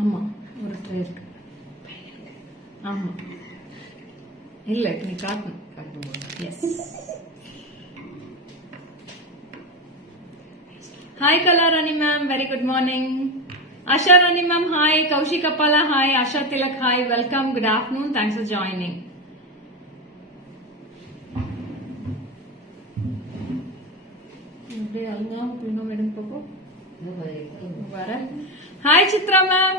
ஆமா ஒரு ட்ரே இருக்கு. ஆமா இல்ல நீ காட்டணும். S. Hi Kala Rani ma'am, very good morning. Asha Rani ma'am, hi. Kaushik Appala, hi. Asha Tilak, hi. Welcome, good afternoon. Thanks for joining. Hi Chitra ma'am.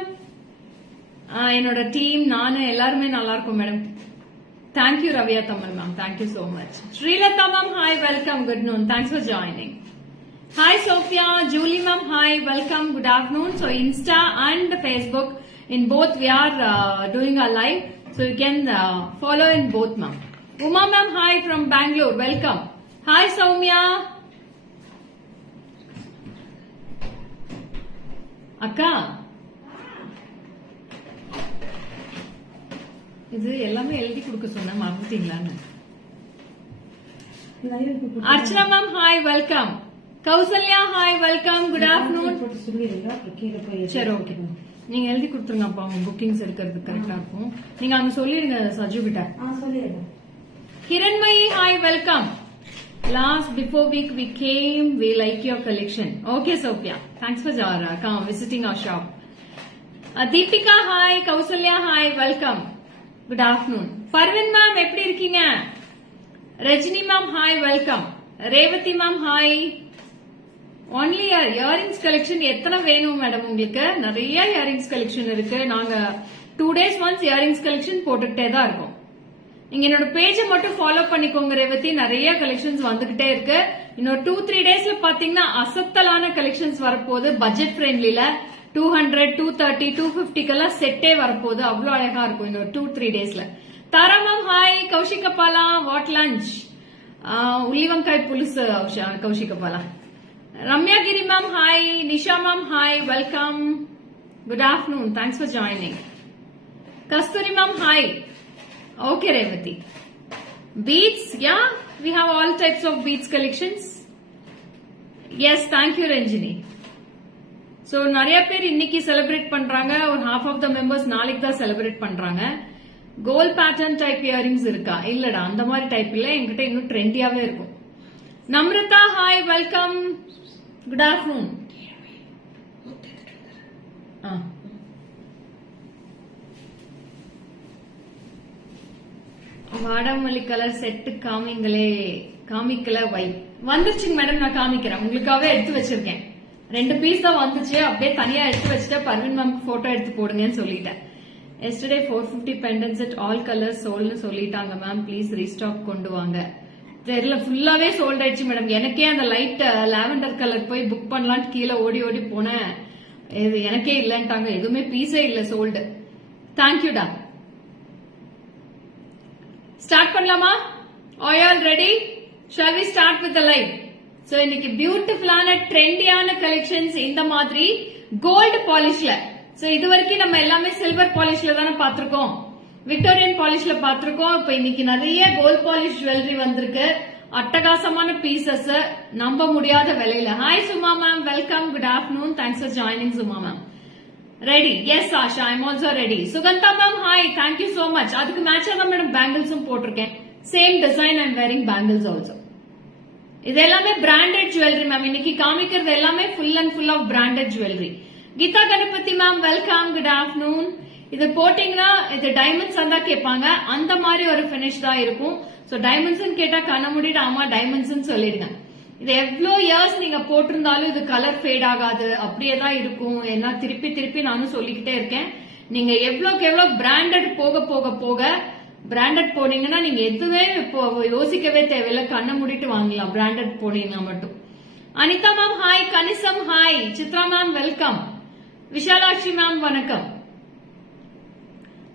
என்னோட டீம் நானு எல்லாருமே நல்லா இருக்கும் madam. Thank you Ravya Tamil ma'am. Thank you so much. Srilata ma'am, hi. Welcome, good noon. Thanks for joining. Hi Sophia, Julie ma'am, hi, welcome, good afternoon. So Insta and Facebook, in both we are doing a live, so you can follow in both ma'am. Uma ma'am, hi from Bangalore, welcome. Hi Soumya. Akka. இது எல்லாமே எழுதி கொடுக்க சொன்ன மறந்துட்டீங்களான்னு. Archana ma'am, hi, welcome. Kausalya, hi, welcome, good afternoon. சரி ஓகே, நீங்க எழுதி கொடுத்துருங்க அப்பா, உங்க புக்கிங்ஸ் எடுக்கிறது கரெக்டா இருக்கும். நீங்க அங்க சொல்லிடுங்க சஜு கிட்ட. Hiranmayi, hi, welcome. Last before week we came, we like your collection. Okay Sophia, thanks for visiting our shop. Deepika, hi. Kausalya, hi, welcome, good afternoon. Parveen ma'am எப்படி இருக்கீங்க? Rajini ma'am, hi, welcome. Revathi ma'am, hi. Only earrings collection எத்தனை வேணும் மேடம் உங்களுக்கு? நிறைய earrings collection இருக்கு. நாங்க 2 days once earrings collection போட்டுக்கிட்டே தான் இருக்கோம். நீங்க என்னோட பேஜை மட்டும் ஃபாலோ பண்ணிக்கோங்க ரேவதி, நிறைய கலெக்ஷன்ஸ் வந்துகிட்டே இருக்கு. இன்னொரு 2-3 daysல பாத்தீங்கன்னா அசத்தலான கலெக்ஷன்ஸ் வரப்போகுது. பட்ஜெட் ஃப்ரெண்ட்லில 200, 230, 250 செட்டே வரப்போகுது. அவ்வளவு அழகா இருக்கும் இன்னொரு 2-3 daysல. Tara ma'am, hi. கௌஷிகப்பாலா, வாட் லஞ்ச்? உளிவங்காய் புலுசு கௌஷிகப்பாலா. Ramya Giri ma'am, hi. Nisha ma'am, hi. Welcome. Good afternoon. Thanks for joining. Kasturi ma'am, hi. Okay, Revati. Beads, yeah. We have all types of beads collections. Yes, thank you, Ranjini. So, நிறைய பேர் இன்னைக்கு செலிப்ரேட் பண்றாங்க. ஒரு half of the members நாளைக்கு தான் செலிப்ரேட் பண்றாங்க. Gold pattern type earrings இருக்கா? இல்லடா, அந்த மாதிரி டைப் இல்ல. என்கிட்ட இன்னும் ட்ரெண்டியாவே இருக்கும். Namrata, hi. Welcome. Good afternoon. வாடாமல்லி கலர் செட்டு காமிக்கல வை வந்துருச்சுங்க மேடம். நான் காமிக்கிறேன், உங்களுக்காகவே எடுத்து வச்சிருக்கேன். 2 பீஸ் தான் வந்துச்சு, அப்படியே தனியா எடுத்து வச்சுட்டு பர்வீன் மேம் போட்டோ எடுத்து போடுங்கன்னு சொல்லிட்டேன். Yesterday 450 pendant set all colour சோல்னு சொல்லிட்டாங்க மேம், ப்ளீஸ் ரீஸ்டாக் கொண்டு வாங்க. தெரியல, ஃபுல்லாவே சோல்ட் ஆயிடுச்சு மேடம். எனக்கே அந்த லைட் லாவெண்டர் கலர் போய் புக் பண்ணலான்னு கீழே ஓடி ஓடி போனேன். எனக்கே இல்லன்ட்டாங்க, எதுவுமே பீஸே இல்ல, சோல்டு. தேங்க்யூடா. ஸ்டார்ட் பண்ணலாமா? Are you all ready? Shall we start with the live? So இன்னைக்கு பியூட்டிஃபுல்லான ட்ரெண்டியான கலெக்ஷன்ஸ் இந்த மாதிரி கோல்டு பாலிஷ்ல. சோ இது வரைக்கும் நம்ம எல்லாமே சில்வர் பாலிஷ்ல தானே பாத்திருக்கோம், விக்டோரியன் பாலிஷ்ல பாத்திருக்கோம். இப்ப இன்னைக்கு நிறைய கோல்ட் பாலிஷ் ஜுவல்லரி வந்திருக்கு. அட்டகாசமான பீசஸ், நம்ப முடியாத விலையில. Hi Suma ma'am, welcome, good afternoon. Thanks for joining Suma ma'am. Ready? Yes Asha, I am also ready. Suganda ma'am, hi, thank you so much. அதுக்கு மேட்சா தான் மேடம் பேங்கிள்ஸும் போட்டிருக்கேன். Same design, I am wearing bangles also. இது எல்லாமே பிராண்டட் ஜுவல்லரி மேம். இன்னைக்கு காமிக்கிறது எல்லாமே full and full of branded jewellery. Geetha Ganapathi ma'am, welcome, good afternoon. இது போட்டீங்கன்னா இது டைமண்ட்ஸ் தான் கேட்பாங்க, அந்த மாதிரி ஒரு பினிஷ் தான் இருக்கும். சோ டைமண்ட்ஸ் கேட்டா கண்ண மூடிட்டு ஆமா டைமண்ட்ஸ் சொல்லிடுங்க. இது எவ்வளவு இயர்ஸ் நீங்க போட்டிருந்தாலும் இது கலர் ஃபேட் ஆகாது, அப்படியே தான் இருக்கும். ஏன்னா திருப்பி திருப்பி நானும் சொல்லிக்கிட்டே இருக்கேன், நீங்க எவ்வளவுக்கு எவ்வளவு பிராண்டட் போக போக போக பிராண்டட் போனீங்கன்னா நீங்க எதுவே யோசிக்கவே தேவையில்லை, கண்ண மூடிட்டு வாங்கலாம் பிராண்டட் போனீங்கன்னா மட்டும். Anitha ma'am, hi. Kanisam, hi. Chitra ma'am, welcome. Vishalakshi ma'am, வணக்கம்.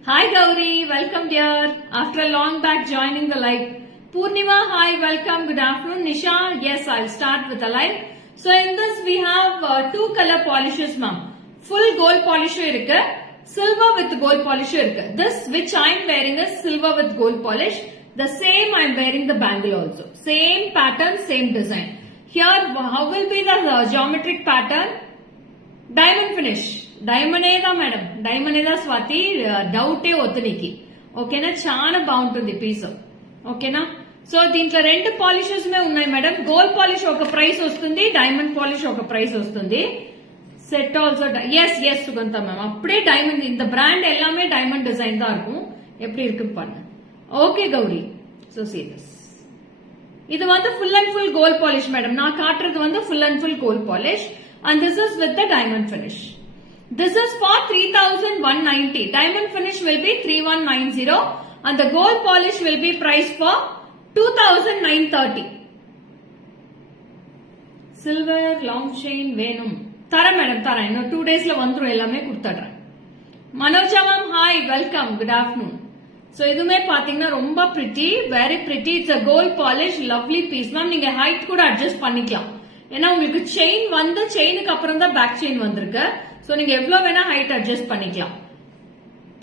Hi Gauri, welcome dear. After a long back joining the live. Purnima, hi, welcome, good afternoon. Nisha, yes, I'll start with the live. So in this we have 2 color polishes ma'am. Full gold polish irukku, silver with gold polish irukku. This which I am wearing is silver with gold polish. The same I am wearing the bangle also. Same pattern, same design. Here how will be the geometric pattern? Diamond finish. డైమండే దా మేడం, డైమండే దా స్వాతి, డౌటే వద్దు నీకు. ఓకేనా, చాలా బాగుంటుంది పీస్. ఓకేనా, సో దీంట్లో రెండు పాలిషెస్ ఉన్నాయి మేడం. గోల్డ్ పాలిష్ ఒక ప్రైస్ వస్తుంది, డైమండ్ పాలిష్ ఒక ప్రైస్ వస్తుంది. Set also yes yes Sugandha ma'am, அப்படியே டைமண்ட், இந்த பிராண்ட் எல்லாமே டைமண்ட் டிசைன் தான் இருக்கும். எப்படி இருக்குன்னு பாருங்க. Okay Gauri, so serious. இது வந்து full and full gold polish madam. நான் காட்டுறது வந்து full and full gold polish and this is with the diamond finish. This is for 3190. Diamond finish will be 3190 and the gold polish will be priced for 2930. Silver long chain வேணும் தர மேடம், தரேன். இன்னும் 2 daysல வந்துரும், எல்லாமே கொடுத்துடுறேன். Manoja ma'am hi, welcome, good afternoon. So இதுமே பாத்தீங்கன்னா ரொம்ப pretty, very pretty. It's a gold polish, lovely piece ma'am. நீங்க ஹைட் கூட அட்ஜஸ்ட் பண்ணிக்கலாம். ஏன்னா உங்களுக்கு செயின் வந்து செயினுக்கு அப்புறம் தான் பேக் செயின் வந்திருக்கு. சோ நீங்க எவ்வளவு வேணா ஹைட் அட்ஜஸ்ட் பண்ணிக்கலாம்.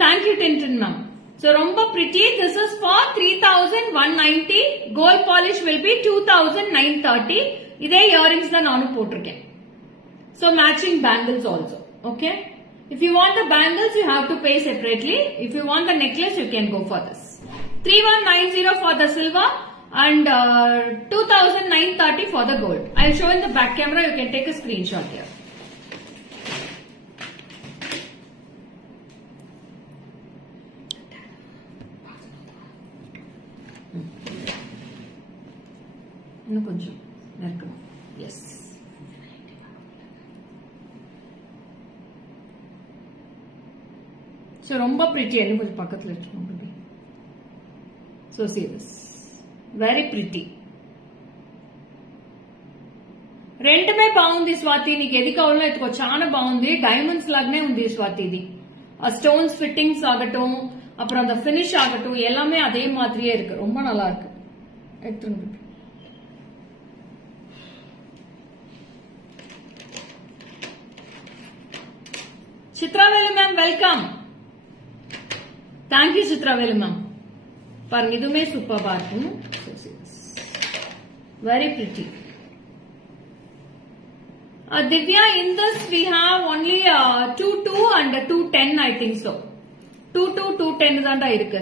தேங்க்யூ டென்டன் மேம். சோ ரொம்ப pretty. This is for 3190. Gold polish will be 2930. இதே இயரிங்ஸ் தான் நானும் போட்டிருக்கேன். So matching bangles also. Okay. If you want the bangles, you have to pay separately. If you want the necklace, you can go for this. 3190 for the silver and 2930 for the gold. I'll show in the back camera. You can take a screenshot here. இன்னும் கொஞ்சம் நெருக்கமா. Yes. So ரொம்ப pretty. இன்னும் கொஞ்சம் பக்கத்துல வச்சுக்கோங்க. So see this. Very pretty. రెండుమే బాగుంది స్వాతి, నీకు ఎది కావాలో ఎత్తుకో. చాలా బాగుంది, డైమండ్స్ లాగానే ఉంది స్వాతి. ఇది ఆ ஸ்டோன்ஸ் ஃபிட்டிங்ஸ் ஆகட்டும், அப்புறம் அந்த ஃபினிஷ் ஆகட்டும், எல்லாமே அதே மாதிரியே இருக்கு. ரொம்ப நல்லா இருக்கு. எடுத்துங்க. Chitravelu ma'am welcome. Thank you Chitravelu ma'am. பாருங்க, இதுவுமே சூப்பர்பா இருக்கும். Very pretty. Divya, in this we have only 22 and 210, I think so. 22, 210 தான் இருக்கு.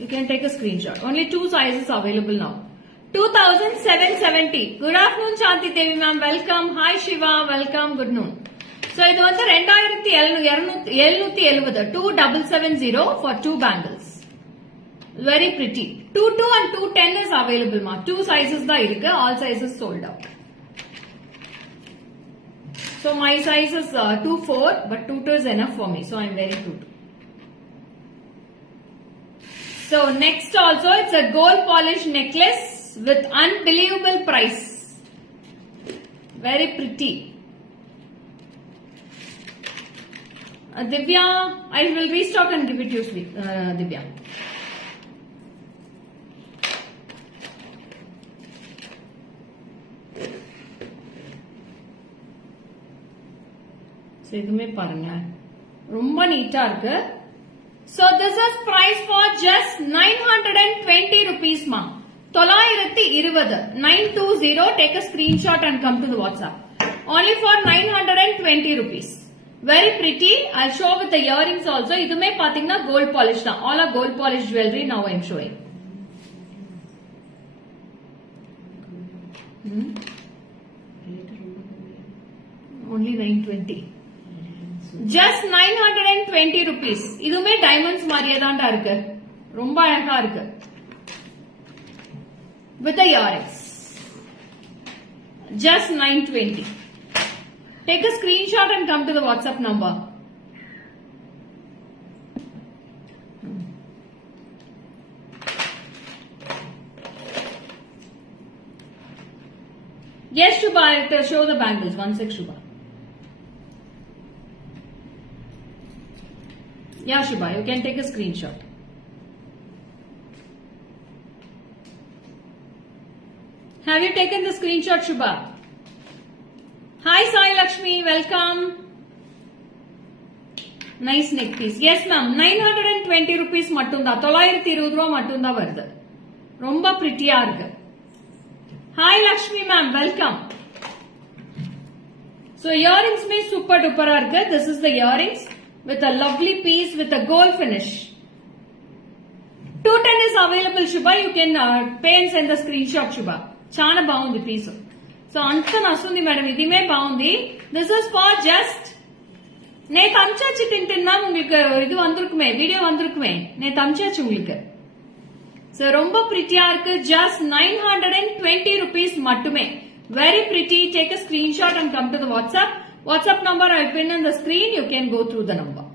You can take a screenshot. Only 2 sizes available now. 2770. Good afternoon Shanti Devi ma'am. Welcome. Hi Shiva. Welcome. Good noon. So இது வந்து 2770. 2770 for 2 bangles. Very pretty. 22 and 210 is available ma. 2 sizes தான் இருக்கு. All sizes sold out. So my size is 24, but 22 is enough for me. So I'm very good. So next also it's a gold polish necklace with unbelievable price. Very pretty. Divya, I will restock and give it to you, Divya. So இதுமே பாருங்க, ரொம்ப நீட்டா இருக்கு. So this is price for just 920 rupees ma. 920. 920. Take a screenshot and come to the WhatsApp. Only for 920 rupees. Very pretty. I'll show with the earrings also. இதுமே பாத்தீங்கன்னா gold polish தான். All are gold polish jewelry now I'm showing. Only 920. Just 920 rupees. இதுமே டைமண்ட்ஸ் மாதிரியே தான்டா இருக்கு. ரொம்ப அழகா இருக்கு. With the earrings. Just 920. Take a screenshot and come to the WhatsApp number. Yes, Shubha, I'll show the bangles. One sec, Shubha. Yeah, Shubha, you can take a screenshot. Have you taken the screenshot, Shubha? Hi, Sai Lakshmi, welcome. Nice neck piece. Yes, ma'am. 920 rupees matunda. 920 ரூபாய் matunda வருது. ரொம்ப பிரிட்டியா இருக்கு. Hi, Lakshmi, ma'am. Welcome. So earrings mein super duper irukku. This is the earrings with a lovely piece with a gold finish. 210 is available, Shubha. You can pay and send the screenshot, Shubha. Chana baagundi piece. So anta nasundi madam idime baagundi. This is for just நேத்து அமிச்சாச்சு டின்டின்னா உங்களுக்கு இது வந்திருக்குமே வீடியோ வந்திருக்குமே நேத்து அமிச்சாச்சு உங்களுக்கு சோ ரொம்ப பிரிட்டியா இருக்கு just 920 rupees மட்டுமே very pretty take a screenshot and come to the whatsapp number I'll pin in the screen you can go through the number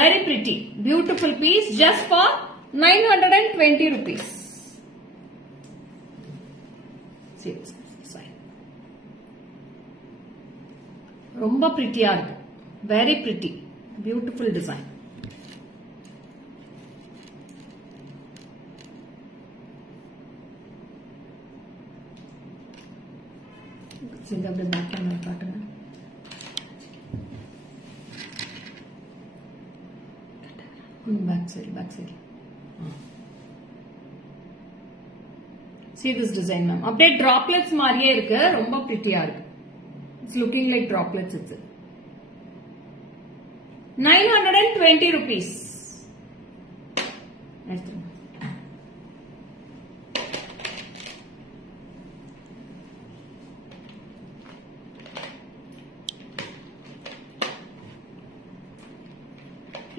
very pretty beautiful piece just for 920 rupees. See this design. Romba pretty irukku. Very pretty. Beautiful design. See the back camera pattern. Back side. See this design ma'am update droplets மாதிரியே இருக்கு ரொம்ப பிரிட்டியா இருக்கு it's looking like droplets itself 920 rupees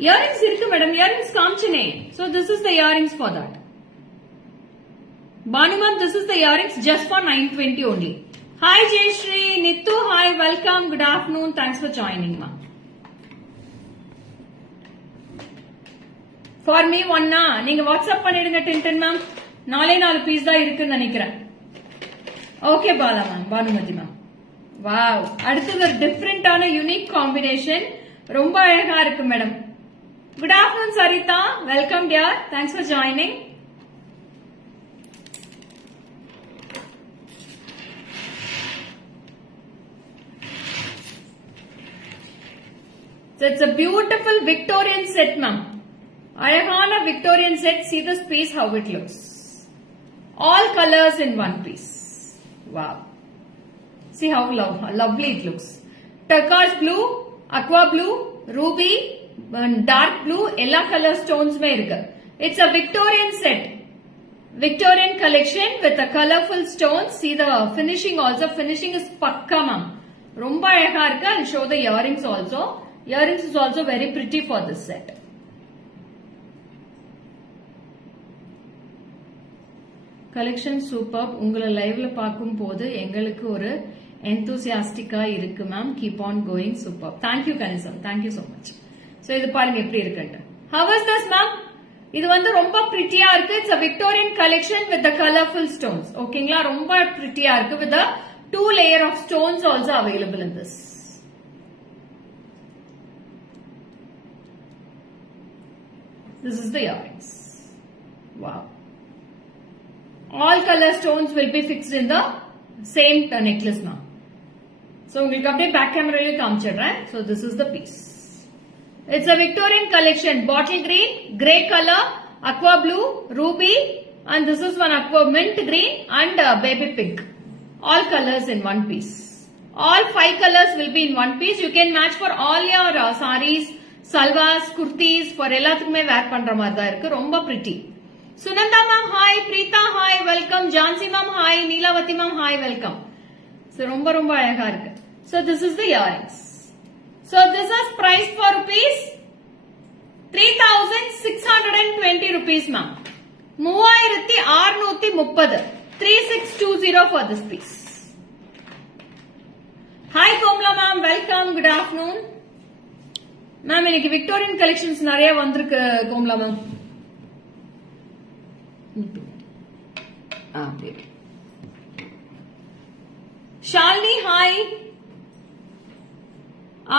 earrings irukku madam earrings kaamchine so this is the earrings for that Bhanumam this is the earrings just for 920 only hi Jayashree Nittu hi welcome good afternoon thanks for joining ma for me one na neenga whatsapp pannidunga tintin ma'am 4 piece da irukku nenikiren okay bala ma'am Bhanumati ma'am wow அடுத்து ஒரு different ஆன unique combination ரொம்ப அழகா இருக்கு madam good afternoon Sarita welcome dear thanks for joining so it's a beautiful Victorian set ma'am அழகான Victorian set see this piece how it looks all colors in one piece wow see how lovely it looks turquoise blue aqua blue ruby dark blue எல்லா color stones மே இருக்கு it's a Victorian set Victorian collection with a colorful stones see the finishing also finishing is pakka ma'am ரொம்ப அழகா இருக்கு I'll show the earrings also earrings is also very pretty for this set collection superb உங்களை லைவ்ல பாக்கும் போது எங்களுக்கு ஒரு enthusiastic-ஆ இருக்கு ma'am keep on going superb thank you Kanisam thank you so much so இது பாருங்க எப்படி இருக்குன்னு how is this ma'am இது வந்து ரொம்ப பிரிட்டியா இருக்கு it's a Victorian collection with the colorful stones ஓகேங்களா ரொம்ப பிரிட்டியா இருக்கு with the 2 layer of stones also available in this this is the earrings wow all color stones will be fixed in the same necklace now so உங்களுக்கு அப்படியே பேக் கேமரால காமிச்சிடுறேன் so this is the piece it's a Victorian collection bottle green grey color aqua blue ruby and this is one aqua mint green and baby pink all colors in one piece all 5 colors will be in one piece you can match for all your sarees salwars kurtis for எல்லாத்துக்குமே wear பண்ற மாதிரி தான் இருக்கு ரொம்ப pretty Sunanda ma'am hi Preeta hi welcome Jansi ma'am hi Neelavati ma'am hi welcome so ரொம்ப ரொம்ப அழகா இருக்கு so this is the earrings so this is priced for rupees 3620 rupees ma'am 3630 3620 for this piece hi Komla ma'am welcome good afternoon ma'am இன்னைக்கு Victorian collections நிறைய வந்திருக்கு Komla ma'am Shalini hi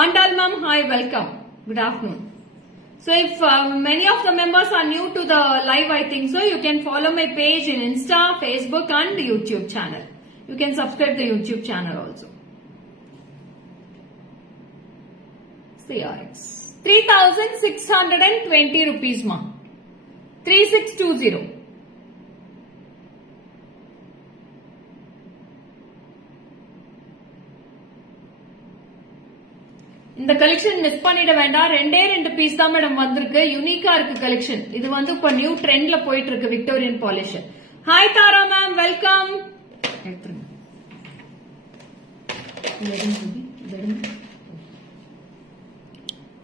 Andal ma'am hi welcome good afternoon so if many of the members are new to the live I think so you can follow my page in Insta Facebook and YouTube channel you can subscribe the YouTube channel also see earrings 3,620 rupees ma. 3620. இந்த collection miss பண்ணிட வேண்டாம். ரெண்டே ரெண்டு பீஸ் தான் மேடம் வந்திருக்கு. யூனிக்கா இருக்கு கலெக்ஷன். இது வந்து இப்ப நியூ ட்ரெண்ட்ல போயிட்டு இருக்கு விக்டோரியன் பாலிஷ். ஹாய் தாரா மேம், வெல்கம்.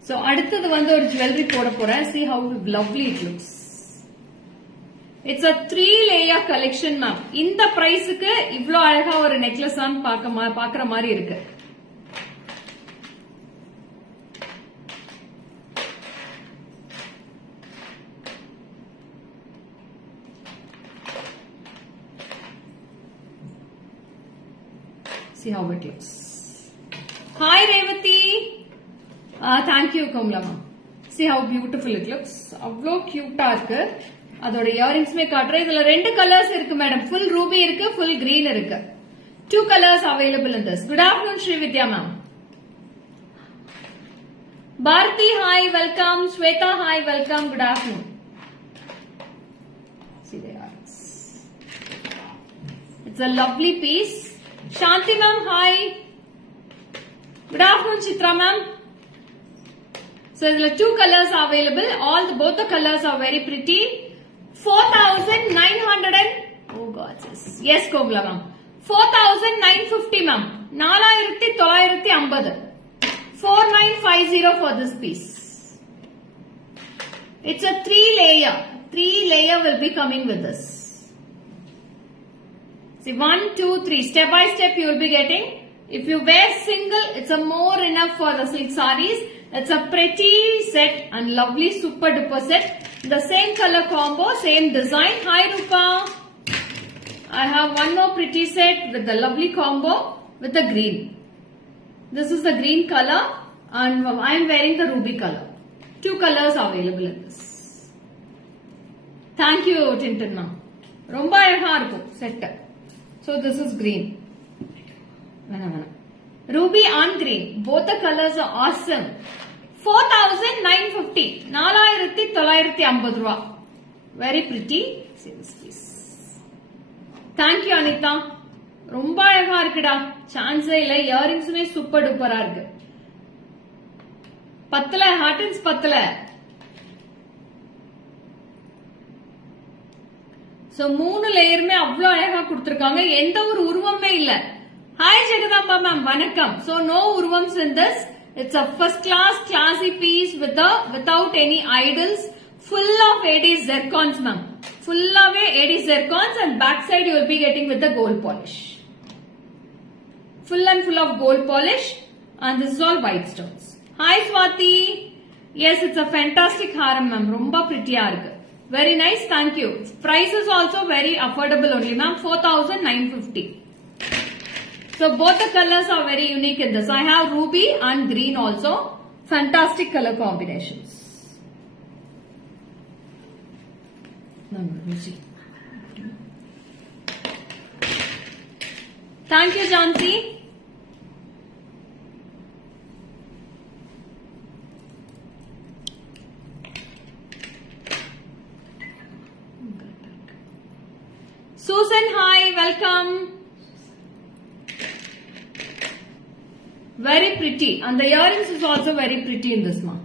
சோ அடுத்தது வந்து ஒரு ஜுவல்லரி போட போறேன். see how lovely it looks. It's a 3 layer collection ma'am. இந்த பிரைஸுக்கு இவ்ளோ அழகா ஒரு நெக்லஸ் தான் பாக்குற மாதிரி இருக்கு. See how it looks. Hi Revati. Thank you Komlama. See how beautiful it looks. அவ்ளோ கியூட்டா இருக்கு. அதோட இயரிங்ஸ்மே காட்டுறேன். இதுல ரெண்டு கலர்ஸ் இருக்கு மேடம். ஃபுல் ரூபி இருக்கு, ஃபுல் கிரீன் இருக்கு. 2 colors available in this. Good afternoon Sri Vidya ma'am. Bharti hi, welcome. Shweta hi, welcome. Good afternoon. See the eyes. It's a lovely piece. Shanti ma'am, hi. Good afternoon, Chitra ma'am. So there are 2 colors available. Both the colors are very pretty. 4,900 and oh god, yes, Kogla ma'am. 4,950 ma'am. 4,950. 4,950 for this piece. It's a 3 layer. 3 layer will be coming with this. See 1, 2, 3 step by step you will be getting. If you wear single, it's a more enough for the silk sarees. It's a pretty set and lovely super duper set. The same color combo, same design. Hi Rupa. I have one more pretty set with the lovely combo with the green. This is the green color and I am wearing the ruby color. 2 colors available in this. Thank you Tintin ma'am. ரொம்ப அழகா இருக்கும் set. So this is green. Ruby on green. Both the colors are awesome. 4,950. 4,950 rupees. Very pretty. See this piece. Thank you Anita. ரொம்ப அழகா இருக்குடா. சான்ஸே இல்ல. இயரிங்ஸ்மே சூப்பர் டூப்பரா இருக்கு. பத்தல ஹார்டன்ஸ் பத்தல. சோ 3 லேயருமே அவ்ளோ அழகா கொடுத்திருக்காங்க. எந்த ஒரு உருவமே இல்ல. ஹாய் ஜெகதாம்பா மேம், வணக்கம். சோ நோ உருவம்ஸ் in this. It's a first class classy piece without any idols, full of AD zircons ma'am. Full of AD zircons and backside you will be getting with the gold polish. Full and full of gold polish and this is all white stones. Hi Swati. Yes, it's a fantastic haram ma'am. ரொம்ப pretty-ஆ இருக்கு. Very nice, thank you. Price is also very affordable only ma'am, 4,950. So both the colors are very unique in this. I have ruby and green also. Fantastic color combinations. Thank you Jansi. Susan, hi, welcome. Very pretty. And the earrings is also very pretty in this one.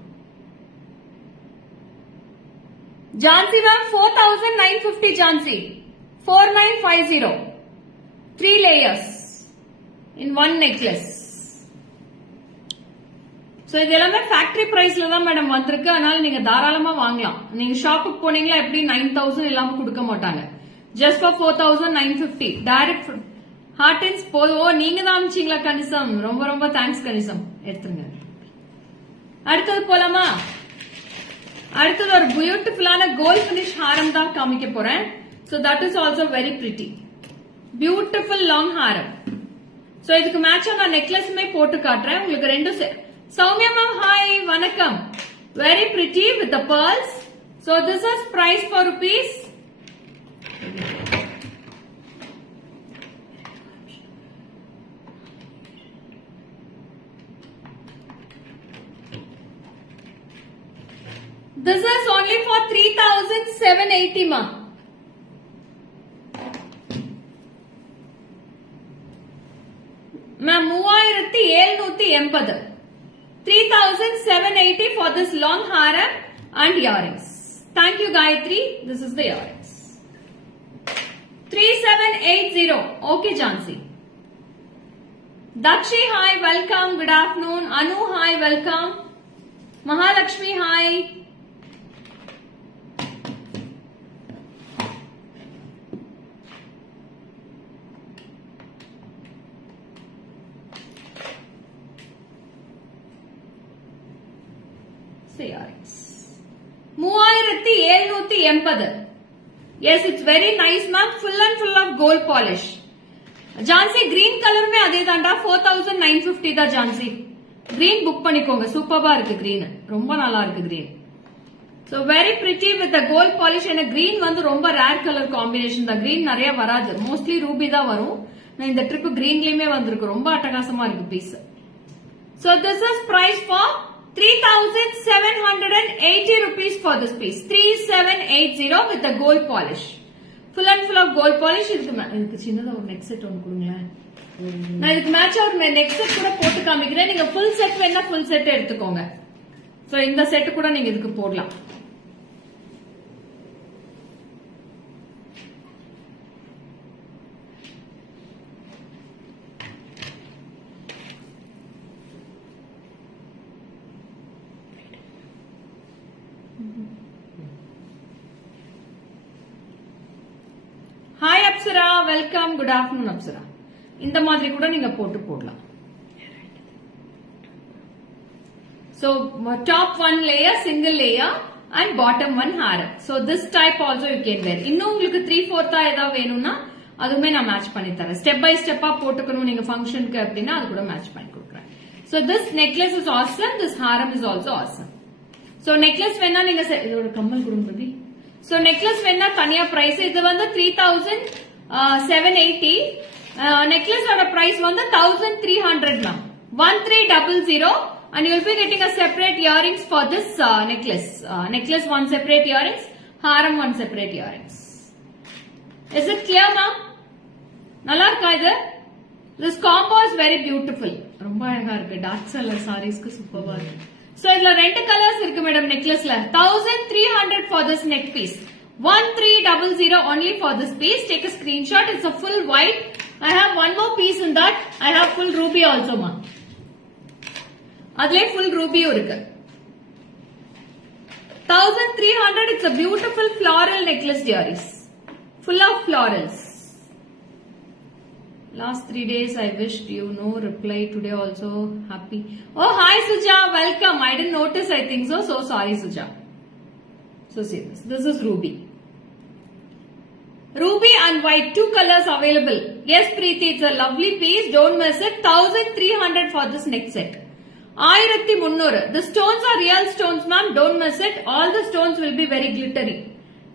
Jansi ma'am, 4,950 Jansi. 4,950. 3 layers in one necklace. So இது எல்லாமே ஃபேக்டரி பிரைஸ்ல தான் மேடம் வந்திருக்கு. அதனால நீங்க தாராளமா வாங்கலாம். நீங்க ஷாப்புக்கு போனீங்களா எப்படி 9,000 இல்லாம கொடுக்க மாட்டாங்க. Just for 4,950. Direct ஹார்டன்ஸ் போதும். நீங்க தான் அமிச்சீங்களா கணிசம்? ரொம்ப ரொம்ப தேங்க்ஸ் கணிசம். எடுத்துங்க. அடுத்தது போலாமா? அடுத்தது ஒரு பியூட்டிஃபுல்லான கோல்ட் பினிஷ் ஹாரம் தான் காமிக்க போறேன். So that is also very pretty. Beautiful long ஹாரம். So இதுக்கு மேட்சா நான் நெக்லஸ்மே போட்டு காட்டுறேன். உங்களுக்கு ரெண்டு சௌமியா மேம் ஹாய், வணக்கம். Very pretty with the pearls. So this is price for rupees. This is only for 3780 ma. Ma'am, 3780. 3780 for this long haram and earrings. Thank you, Gayatri. This is the earrings. 3780. Okay, Jansi. Dakshi, hi, welcome. Good afternoon. Anu, hi, welcome. Mahalakshmi, hi. Earrings. 3780. Yes, it's very nice, ma'am. Full and full of gold polish. Jansi, green color mein adhe danda 4950 da Jansi. Green book panikonga. Superba irukku green. Romba nalla irukku green. So very pretty with the gold polish and a green vandu romba rare color combination. The green nariya varadhu. Mostly ruby da varum. Na indha trip green liyume vandirukku. Romba attakasama irukku piece. So this is price for 3780 rupees for this piece. 3780 with the gold polish. Full and full of gold polish. இதுக்கு சின்னதா ஒரு neck set ஒன்னு கொடுங்களேன். நான் இதுக்கு மேட்சா ஒரு neck set கூட போட்டு காமிக்கிறேன். நீங்க full set வேணா full set எடுத்துக்கோங்க. சோ இந்த செட் கூட நீங்க இதுக்கு போடலாம். Hi Apsara, welcome. Good afternoon Apsara. இந்த மாதிரி கூட நீங்க போட்டு போடலாம். So top one layer, single layer and bottom one haram. So this type also you can wear. இன்னும் உங்களுக்கு 3/4 ஏதா வேணும்னா அதுமே நான் மேட்ச் பண்ணி தரேன். ஸ்டெப் பை ஸ்டெப்பா போட்டுக்கணும் நீங்க ஃபங்க்ஷனுக்கு அப்படின்னா அது கூட மேட்ச் பண்ணி கொடுக்குறேன். So this necklace is awesome. This haram is also awesome. So necklace வேணா நீங்க இதோட கம்மல் கொடுங்க baby. So necklace வேணா தனியா பிரைஸ். இது வந்து 3780. Necklace oda price வந்து 1300 ma'am. 1300 and you will be getting a separate earrings for this necklace. Necklace one separate earrings, haram one separate earrings. Is it clear ma'am? நல்லா இருக்கா இது? This combo is very beautiful. ரொம்ப அழகா இருக்கு. Dark colour சாரீஸ்க்கு சூப்பரா இருக்கு. So இதுல ரெண்டு கலர்ஸ் இருக்கு மேடம் நெக்லஸ்ல. 1300 for this neck piece. 1300 only for this piece. Take a screenshot. It's a full white. I have one more piece in that. I have full ruby also ma. Adle full ruby irukku. 1300. It's a beautiful floral necklace dearies. Full of florals. Last 3 days I wished you no reply. Today also happy. Oh hi Suja, welcome. I didn't notice I think so. So sorry Suja. So see this. This is ruby. Ruby and white, two colors available. Yes Preeti, it's a lovely piece. Don't miss it. 1300 for this neck set. 1300. The stones are real stones ma'am. Don't miss it. All the stones will be very glittery.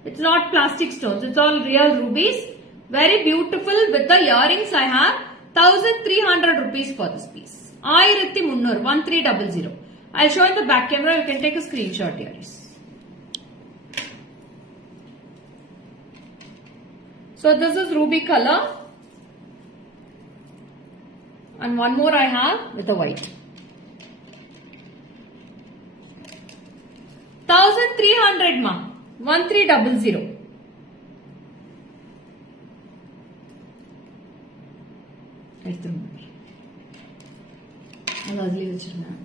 It's not plastic stones. It's all real rubies. Very beautiful with the earrings I have. 1300 rupees for this piece. 1300. 1300. I'll show in the back camera. You can take a screenshot here. So this is ruby color. And one more I have with the white. 1300 ma. 1300. அது அதுலயே வச்சிருந்தேன்.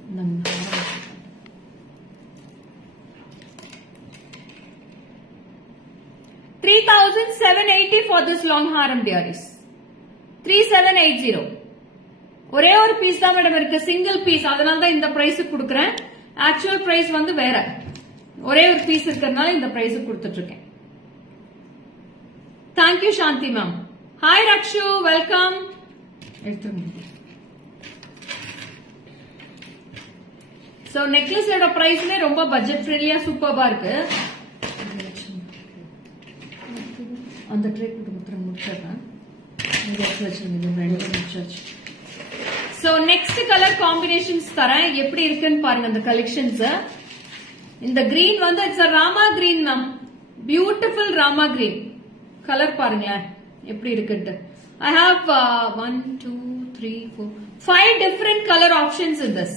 3780 for this long haram dearies. 3780. ஒரே ஒரு பீஸ் தான் மேடம் இருக்கு, single piece. அதனால தான் இந்த பிரைஸ் கொடுக்குறேன். ஆக்சுவல் பிரைஸ் வந்து வேற. ஒரே ஒரு பீஸ் இருக்கிறதுனால இந்த பிரைஸ் கொடுத்துட்டு இருக்கேன். தேங்க்யூ சாந்தி ma'am. Hi Rakshu, welcome. So நெக்லஸோட பிரைஸ்மே ரொம்ப பட்ஜெட் ஃப்ரெண்ட்லியா சூப்பர்பா இருக்கு. அந்த ட்ரே கொடுத்து முடிச்சிடுறேன். சோ நெக்ஸ்ட் கலர் காம்பினேஷன்ஸ் தரேன், எப்படி இருக்குன்னு பாருங்க அந்த கலெக்ஷன்ஸ். இந்த கிரீன் வந்து it's a Rama green ma'am. Beautiful Rama green. Colour பாருங்களேன் எப்படி இருக்குட்டு. I have 1 2 3 4 5 different color options in this.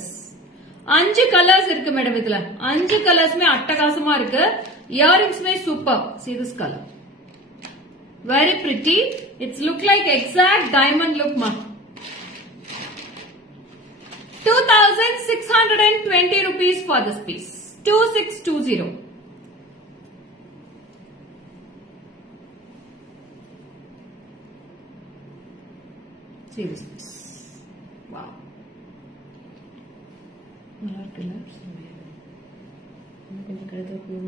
5 கலர்ஸ் இருக்கு மேடம் இதுல. 5 கலர்ஸ்மே அட்டகாசமா இருக்கு. இயரிங்ஸ்மே super. See this color. Very pretty. It's look like exact diamond look ma. 2620 rupees for this piece. 2620. See this piece. Wow.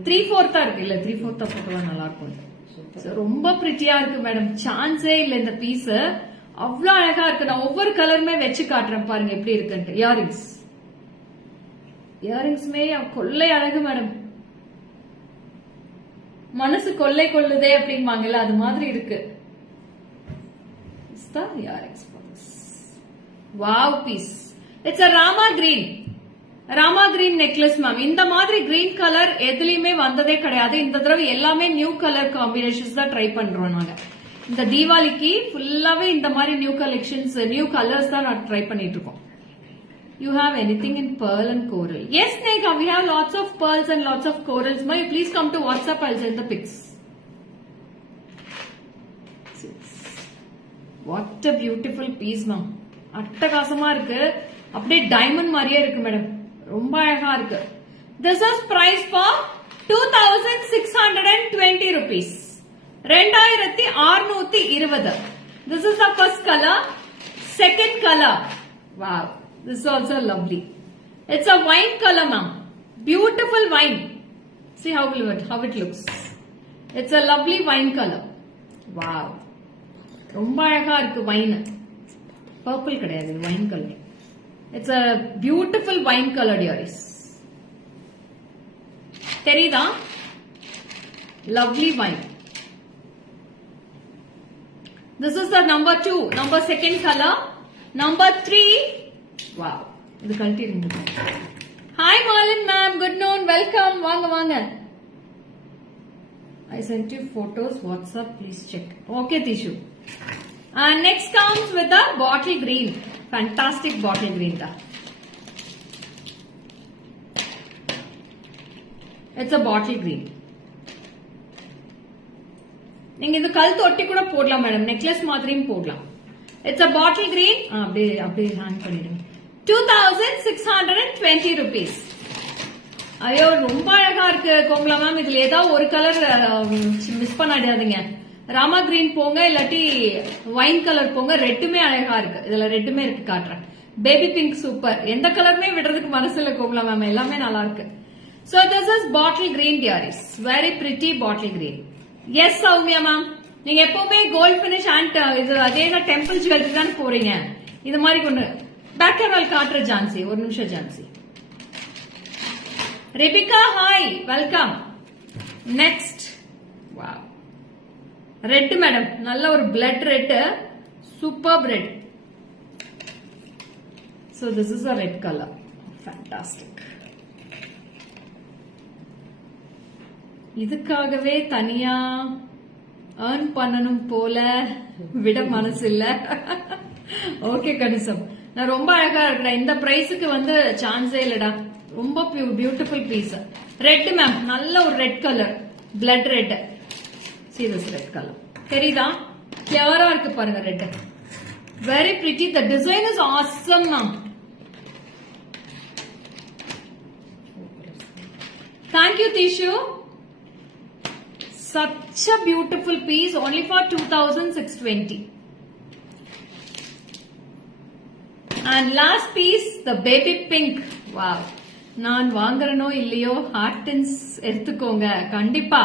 3/4 இருக்கு இல்ல 3/4 போட்டா நல்லா இருக்கும். ரொம்ப பிரிட்டியா இருக்கு மேடம். சான்ஸே இல்ல இந்த பீஸ். அவ்வளவு அழகா இருக்கு. நான் ஒவ்வொரு கலருமே வச்சு காட்டுறேன் பாருங்க எப்படி இருக்குன்ட்டு. இயரிங்ஸ்மே கொள்ளை அழகு மேடம். மனசு கொள்ளை கொள்ளுதே அப்படிம்பாங்கல்ல அது மாதிரி இருக்கு. Earrings wow piece. It's a Rama green. Rama green necklace ma'am. இந்த மாதிரி கிரீன் கலர் எதுலயுமே வந்ததே கிடையாது. இந்த தடவை எல்லாமே நியூ கலர் காம்பினேஷன்ஸ் தான் ட்ரை பண்றோம் நாங்க. இந்த தீபாவளிக்கு ஃபுல்லாவே இந்த மாதிரி நியூ கலெக்ஷன்ஸ் நியூ கலர்ஸ் தான் நான் ட்ரை பண்ணிட்டு இருக்கோம். You have anything in pearl and coral? Yes, Neka, we have lots of pearls and lots of corals. Ma, please come to WhatsApp. I'll send the pics. What a beautiful piece, ma'am. அட்டகாசமா இருக்கு. அப்படியே டைமண்ட் மாதிரியே இருக்கு மேடம். ரொம்ப அழகா இருக்கு. This is price for 2620 rupees. 2620. This is the first color. Second color. Wow. This is also lovely. It's a wine color, ma'am. Beautiful wine. See how it looks. It's a lovely wine color. Wow. ரொம்ப அழகா இருக்கு wine. Purple கிடையாது wine color. It's a beautiful wine color, dearies. தெரியுதா? Lovely wine. This is the number 2. Number second color. Number 3. Wow. இது கழட்டிடுங்க. Hi Malin ma'am. Good noon. Welcome. வாங்க வாங்க. I sent you photos. WhatsApp. Please check. Okay, Tishu. And next comes with a bottle green. Fantastic bottle green. It's a bottle green. நீங்க இந்த கழுத்து ஒட்டி கூட போடலாம் மேடம். நெக்லஸ் மாதிரியும் போடலாம். It's a bottle green. அப்படியே ஹேங் பண்ணிடுங்க. 2620 rupees. ஐயோ ரொம்ப அழகா இருக்கு கோமலா மேம். இதுல ஏதாவது ஒரு கலர் மிஸ் பண்ணாதீங்க. ராமா கிரீன் போங்க, இல்லாட்டி வைன் கலர் போங்க. ரெட்டுமே அழகா இருக்கு. இதுல ரெட்டுமே இருக்கு காட்டுறேன். Baby pink super. எந்த கலருமே விடுறதுக்கு மனசு இல்ல கோமலா மேம். எல்லாமே நல்லா இருக்கு. So this is bottle green dearies. Very pretty bottle green. Yes Soumya ma'am. நீங்க எப்பவுமே கோல்ட் பினிஷ் அண்ட் இது அதே தான் டெம்பிள் ஜுவல்லரி தான் போறீங்க. இது மாதிரி கொண்டு பேக் கேமரா காட்டுற ஜான்சி. ஒரு நிமிஷம் Jhansi. Rebecca hi welcome. Next wow red madam. நல்ல ஒரு blood red. Super red. So this is a red color. Fantastic. இதுக்காகவே தனியா earn பண்ணனும் போல விட மனசு இல்ல. ஓகே கணிசம். நான் ரொம்ப அழகா இருக்கேன். இந்த பிரைஸுக்கு வந்து சான்ஸே இல்லடா. ரொம்ப பியூட்டிஃபுல் பீஸ். Red ma'am. நல்ல ஒரு red colour. Blood red. See this red color. தெரியுதா? கிளியரா இருக்கு பாருங்க red. Very pretty. The design is awesome now. Thank you Tishu. Such a beautiful piece. Only for 2620. And last piece, the baby pink. Wow. நான் வாங்குறனோ இல்லையோ ஹார்டன்ஸ் எடுத்துக்கோங்க கண்டிப்பா.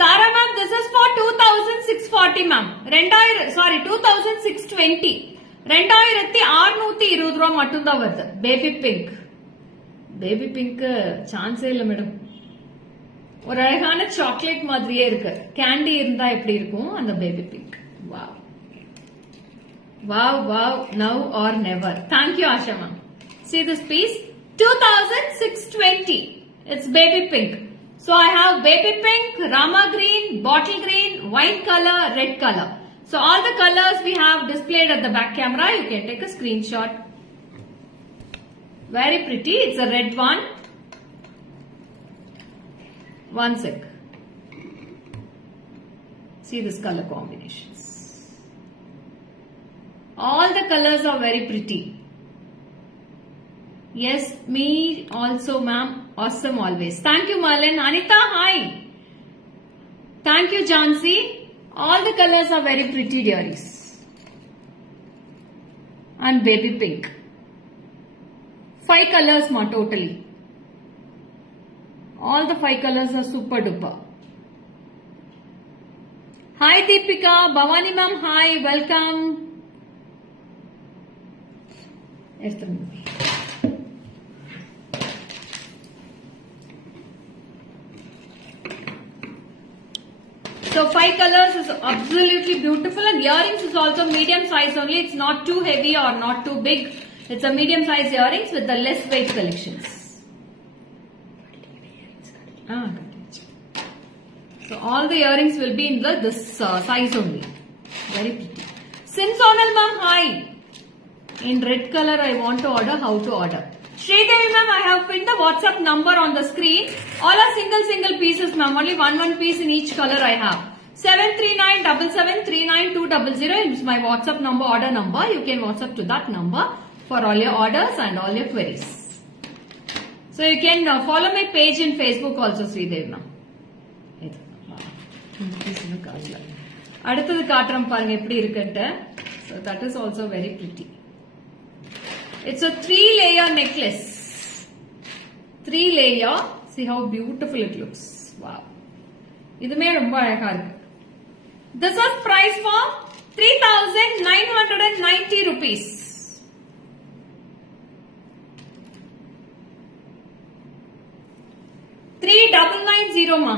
Tara ma'am, this is for 2640 ma'am. 2620. 2620 ரூபா மட்டும் தான் வருது. Baby pink. பேபி பிங்க் சான்ஸே இல்ல மேடம். ஒரு அழகான சாக்லேட் மாதிரியே இருக்கு. கேண்டி இருந்தா எப்படி இருக்கும் அந்த baby pink. Wow wow wow. Now are never. Thank you Asha ma'am. See this piece. 2620. It's baby pink. So I have baby pink, Rama green, bottle green, wine color, red color. So all the colors we have displayed at the back camera. You can take a screenshot. Very pretty. It's a red one. One sec. See this color combinations. All the colors are very pretty. Yes, me also, ma'am. Awesome always. Thank you, Marlin. Anita, hi. Thank you, Jansi. All the colors are very pretty, dearies. And baby pink. 5 colors, ma, totally. All the 5 colors are super duper. Hi, Deepika. Bhavani, ma'am, hi. Welcome. Here's the movie. So 5 colors is absolutely beautiful, and earrings is also medium size only. It's not too heavy or not too big. It's a medium size earrings with the less weight collections. So all the earrings will be in this size only. Very pretty. Simsonal ma'am, hi. In red color I want to order. How to order? Sridevi ma'am, I have pinned the WhatsApp number on the screen. All are single pieces ma'am. Only one piece in each color I have. 73977399200 is my WhatsApp number, order number. You can WhatsApp to that number for all your orders and all your queries. So you can follow my page in Facebook also, Sridevi ma'am. அடுத்தது காட்றம் பாருங்க எப்படி இருக்குன்னு. So that is also very pretty. It's a 3-layer necklace. 3-layer. See how beautiful it looks. Wow. இதுமே ரொம்ப அழகா இருக்கு. This is price for 3,990 rupees. $3,990 ma.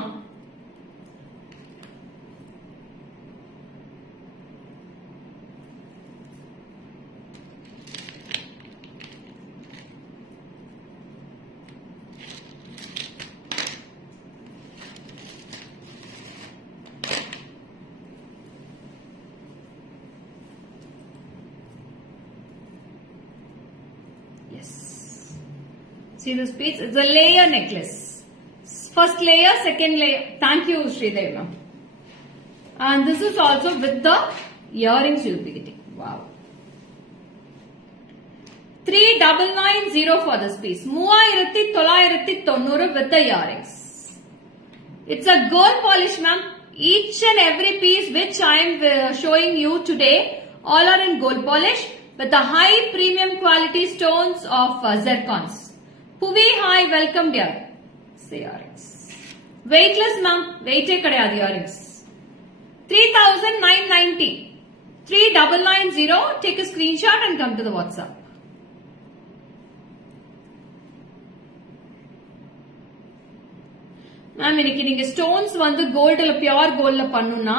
See this piece? It's a layer necklace. First layer, second layer. Thank you, Sridevi ma'am. And this is also with the earrings you'll be getting. Wow. 3,990 for this piece. 3,990 with the earrings. It's a gold polish, ma'am. Each and every piece which I am showing you today, all are in gold polish with the high premium quality stones of zircons. Puvi, hi, welcome dear. Say earrings. Weightless ma'am, weight kadayadu earrings. 3,990. 3,990. Take a screenshot and come to the WhatsApp. Ma'am, இன்னைக்கு நீங்க ஸ்டோன்ஸ் வந்து கோல்ட்ல பியூர் கோல்ட்ல பண்ணனும்னா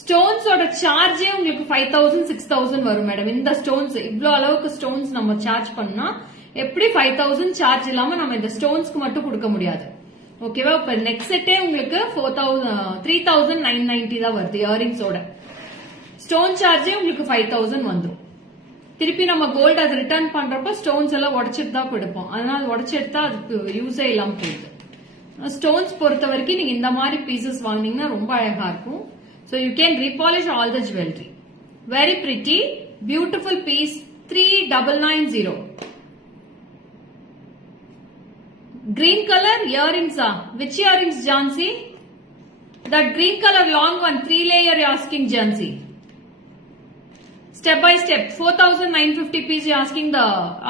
ஸ்டோன்ஸோட சார்ஜே உங்களுக்கு 5,000 6,000 வரும் மேடம். இந்த ஸ்டோன்ஸ் இவ்ளோ அளவுக்கு ஸ்டோன்ஸ் நம்ம சார்ஜ் பண்ணா எப்படி 5,000 சார்ஜ் இல்லாம நம்ம இந்த ஸ்டோன்ஸ்க்கு மட்டும் கொடுக்க முடியாது. ஓகேவா? இப்ப நெக்ஸ்ட் செட்டே உங்களுக்கு 3,990 தான் வருது இயரிங்ஸோட. ஸ்டோன் சார்ஜே உங்களுக்கு 5,000 வந்துரும். திருப்பி நம்ம கோல்ட் அது ரிட்டர்ன் பண்றப்ப ஸ்டோன்ஸ் எல்லாம் உடைச்சிட்டு தான் கொடுப்போம். அதனால உடைச்சு எடுத்தா அதுக்கு யூஸே இல்லாம போகுது. ஸ்டோன்ஸ் பொறுத்த வரைக்கும் நீங்க இந்த மாதிரி பீசஸ் வாங்கினீங்கன்னா ரொம்ப அழகா இருக்கும். So you can repolish all the jewelry. Very pretty, beautiful piece. 3,990. Green color earrings are. Which earrings, Jansi? That green color long one, 3-layer you're asking, Jansi. Step by step, 4,950 piece you're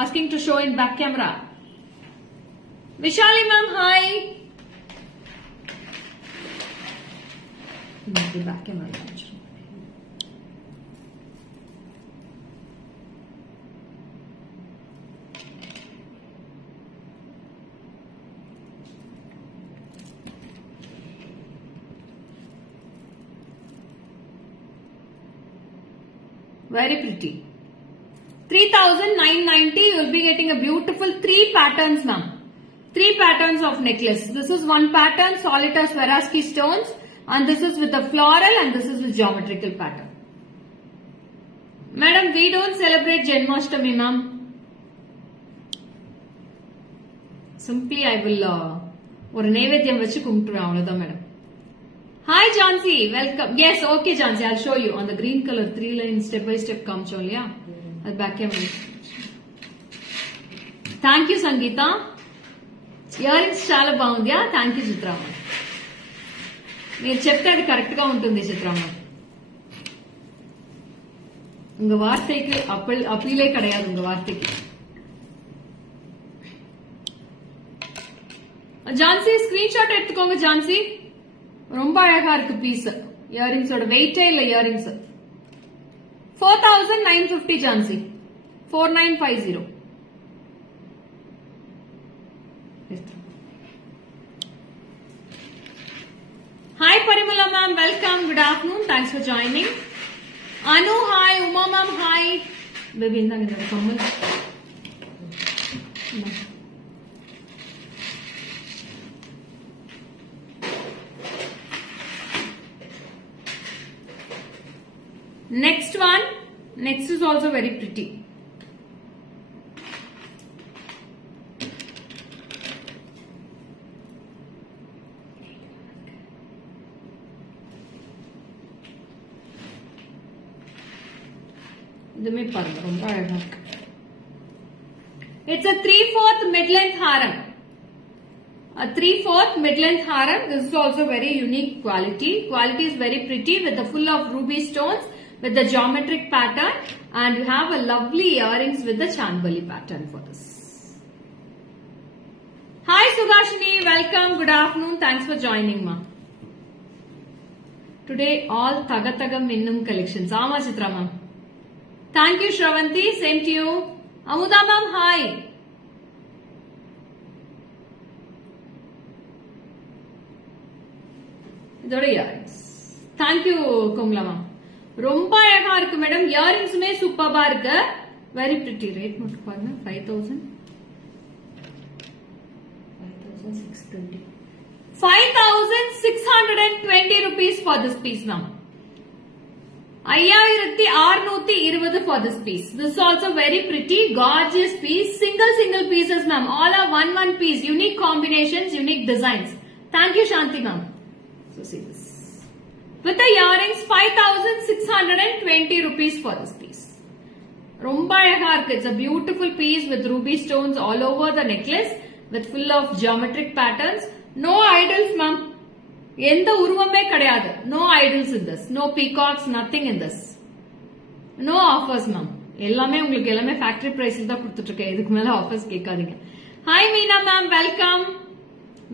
asking to show in back camera. Vishali ma'am, hi. The back camera. Very pretty. 3,990, you will be getting a beautiful 3 patterns, ma'am. 3 patterns of necklace. This is one pattern, Solitaire Swarovski stones, and this is with the floral, and this is with geometrical pattern. Madam, we don't celebrate Janmashtami, ma'am. Simply I will or nevedyam vechu kumturan avladha madam. Hi Jansi, welcome. Yes, okay Jansi, I'll show you on the green color 3 lines step by step kamchol, yeah. I'll back camera. Thank you Sangeeta. Earrings chala baagundi, yeah. Thank you Chitrama. Meer chepte adi correct ga untundi Chitrama. உங்க வார்த்தைக்கு அப்பீலே கிடையாது. உங்க வார்த்தைக்கு ஜான்சி ஸ்கிரீன்ஷாட் எடுத்துக்கோங்க. ஜான்சி ரொம்ப அழகா இருக்கு பீஸ். இயரிங்ஸோட வெயிட்டே இல்ல. இயரிங்ஸ் 4950 ஜான்சி 4950. Hi Parimala ma'am, welcome. Good afternoon. Thanks for joining. Anu, hi. Uma ma'am, hi. Baby, indanga kammal. Next one. Next is also very pretty. It's a 3/4 mid-length haram. A 3/4 mid-length haram. This is also very unique quality. Quality is very pretty with the full of ruby stones with the geometric pattern, and you have a lovely earrings with the Chandbali pattern for this. Hi Sugashini, welcome. Good afternoon. Thanks for joining ma. Today all Taga Minnum collections. Ama Chitra ma'am. Thank you Shravanti. Same to you. Amuda ma'am, hi. இதோட earrings. Thank you Kumla ma'am. ரொம்ப அழகா இருக்கு மேடம். இயரிங்ஸ்மே சூப்பர்பா இருக்கு. Very pretty. Rate மட்டும் பாருங்க. 5620. 5620 rupees for this piece ma'am. 5620 for this piece. This is also very pretty, gorgeous piece. Single pieces ma'am. All are one piece. Unique combinations, unique designs. Thank you Shanti ma'am. So see this. With the earrings, 5620 rupees for this piece. Romba aழகா இருக்கு. It's a beautiful piece with ruby stones all over the necklace with full of geometric patterns. No idols ma'am. எந்த உருவமே கிடையாது. No idols in this. No peacocks, nothing in this. No offers ma'am. எல்லாமே உங்களுக்கு எல்லாமே ஃபேக்டரி பிரைஸ்ல தான் கொடுத்துட்டு இருக்கேன். இதுக்கு மேல ஆஃபர்ஸ் கேட்காதீங்க. Hi Meena ma'am, welcome.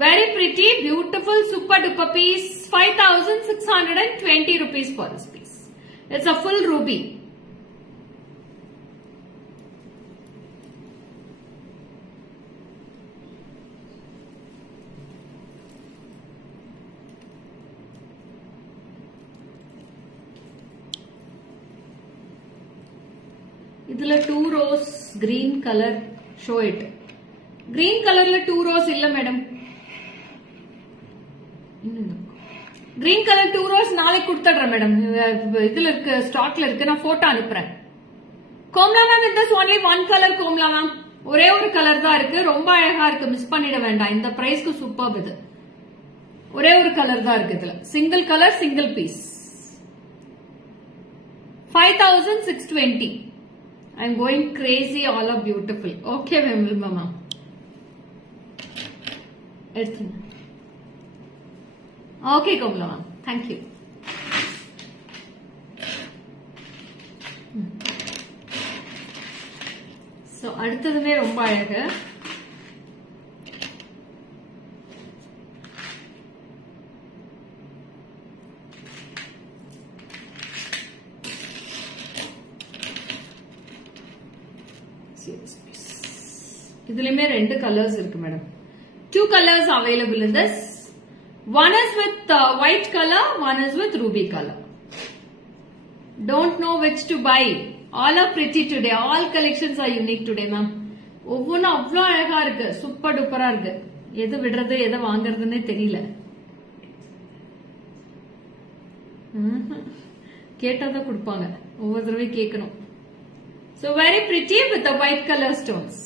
Very pretty, beautiful, super duper piece. 5620 rupees for this piece. It's a full ruby. இதுல 2 rows green color. Show it. Green colorல 2 rows இல்ல மேடம். Green color 2 rows நாளைக்கு கொடுத்துறேன் மேடம். இதுல இருக்கு, ஸ்டாக்ல இருக்கு. நான் போட்டோ அனுப்புறேன். கோம்லா மேம், இந்த only one color கோம்லா மேம். ஒரே ஒரு கலர் தான் இருக்கு. ரொம்ப அழகா இருக்கு. மிஸ் பண்ணிட வேண்டாம். இந்த பிரைஸ்க்கு சூப்பர் இது. ஒரே ஒரு கலர் தான் இருக்கு இதுல. Single colour, single piece. 5620. I'm going crazy. All are beautiful. Okay, mama. Okay, Komla ma'am. Thank you. So, அடுத்ததுமே ரொம்ப அழகு. இதுலயுமே 2 colors இருக்கு மேடம். 2 colors available in this. One is with white color, one is with ruby color. Don't know which to buy. All are pretty today. All collections are unique today, ma'am. ஒவ்வொன்றும் அவ்வளோ அழகா இருக்கு, சூப்பர் டூப்பரா இருக்கு. எது விடுறது எதை வாங்குறதுன்னே தெரியல. கேட்டாதான் கொடுப்பாங்க, ஒவ்வொரு தடவை கேட்கணும். So very pretty with the white color stones.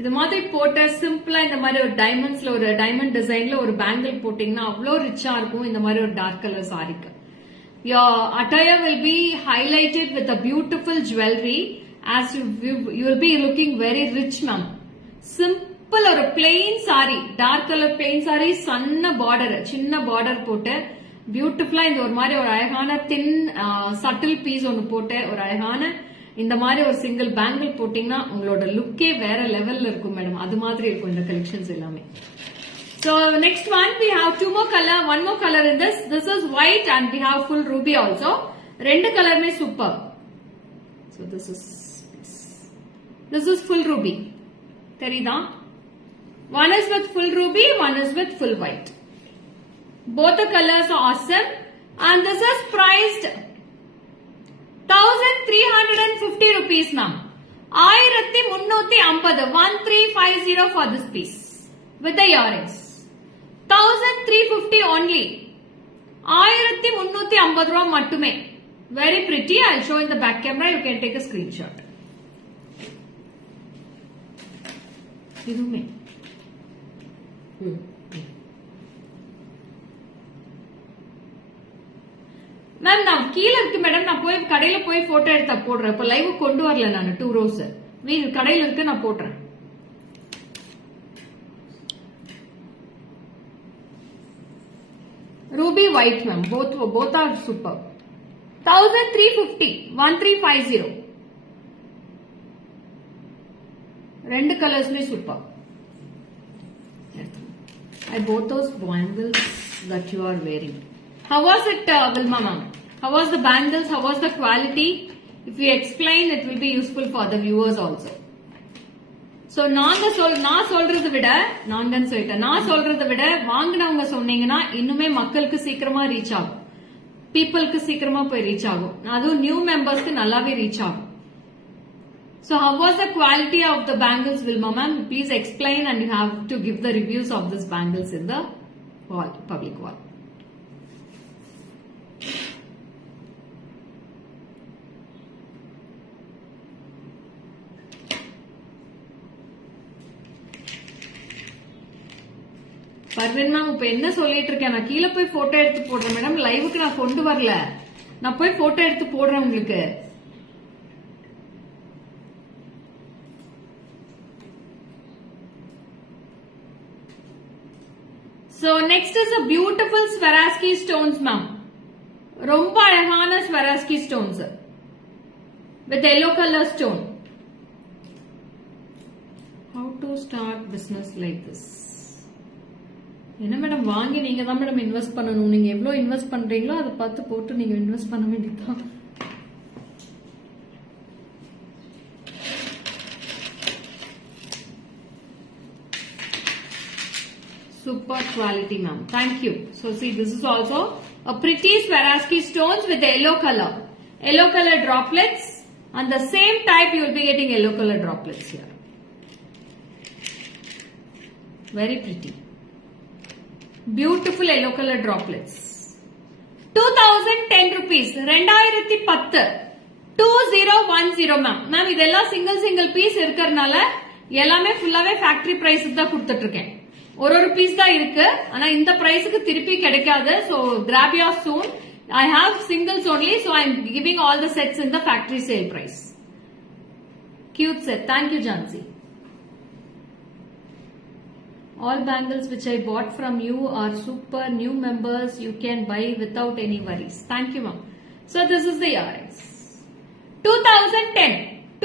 இது மாதிரி போட்ட சிம்பிளா இந்த மாதிரி ஒரு டைமண்ட்ஸ்ல ஒரு டைமண்ட் டிசைன்ல ஒரு பேங்கிள் போட்டீங்கன்னா அவ்வளோ ரிச்சா இருக்கும். இந்த மாதிரி ஒரு டார்க் கலர் சாரிக்கு your attire will be highlighted with a beautiful jewelry as you will be looking very rich ma'am. Simple ஒரு plain saree, dark color plain saree, சன்ன பார்டர், சின்ன பார்டர் போட்டு பியூட்டிஃபுல்லா இந்த ஒரு மாதிரி ஒரு அழகான தின் சட்டில் பீஸ் ஒன்னு போட்டு ஒரு அழகான இந்த மாதிரி ஒரு சிங்கிள் பேங்கிள் போட்டீங்கன்னா உங்களோட லுக்கே வேற லெவல்ல இருக்கும் மேடம். அது மாதிரி இருக்கும் இந்த கலெக்ஷன்ஸ் எல்லாமே. So next one we have one more color in this. This is white and we have full ruby also. ரெண்டு கலருமே super. So this is full ruby. தெரியுதா? One is with full ruby, one is with full white. Both the colors are awesome and this is priced 1350 rupees ma'am. 1350, 1350 for this piece with the earrings. 1350 only. 1350 ரூபாய் மட்டுமே. Very pretty. I'll show in the back camera. You can take a screenshot. இதுமே மேம் நான் கீழே இருக்கு மேடம். நான் போய் கடையில போய் போட்டோ எடுத்த போடுறேன். இப்ப லைவ் கொண்டு வரல நான் 2 rows. கடையில இருக்கு, நான் போடுறேன். Ruby white ma'am, both are super. 1350, 1350. ரெண்டு கலர்ஸ்மே super. I bought those bangles that you are wearing. How was it, Vilma ma'am? How was the bangles? How was the quality? If you explain, it will be useful for the viewers also. So நான் சொல்றதை விட வாங்கினவங்க சொன்னீங்கன்னா இன்னுமே மக்களுக்கு சீக்கிரமா ரீச் ஆகும், பீப்புளுக்கு சீக்கிரமா போய் ரீச் ஆகும். அதுவும் நியூ மெம்பர்ஸ்க்கு நல்லாவே ரீச் ஆகும். So how was the quality of the bangles, Vilma ma'am? Please explain and you have to give the reviews of these bangles in the wall, public wall. Parveen மேம் இப்ப என்ன சொல்லிட்டு இருக்கேன், நான் கீழே போய் போட்டோ எடுத்து போடுறேன் மேடம். லைவுக்கு நான் கொண்டு வரல, நான் போய் போட்டோ எடுத்து போடுறேன் உங்களுக்கு. So next is a beautiful Swarovski stones ma'am. ரொம்ப அழகான Swarovski stones with yellow color stone. How to start business like this? என்ன மேடம் வாங்கி நீங்க தான் மேடம் இன்வெஸ்ட் பண்ணணும். நீங்க எவ்வளவு இன்வெஸ்ட் பண்றீங்களோ அதை பார்த்து போட்டு நீங்க இன்வெஸ்ட் பண்ண வேண்டியதுதான். Super quality ma'am. Thank you. So see, this is also a pretty Swarovski stones with the yellow color droplets, and the same type you will be getting yellow color droplets here. Very pretty. Beautiful yellow color droplets. 2010 rupees. 2010. 2010 ma'am. Ma'am இதெல்லாம் single piece இருக்கறனால எல்லாமே ஃபுல்லாவே factory price தான் கொடுத்துட்டு இருக்கேன். ஒரு பீஸ் தான் இருக்கு, ஆனா இந்த பிரைஸ்க்கு திருப்பி கிடைக்காது. So grab yours soon. I have singles only, so I am giving all the sets in the factory sale price. Cute set. Thank you, Jansi. All bangles which I bought from you are super. New members you can buy without any worries. Thank you ma'am. So this is the earrings. 2010.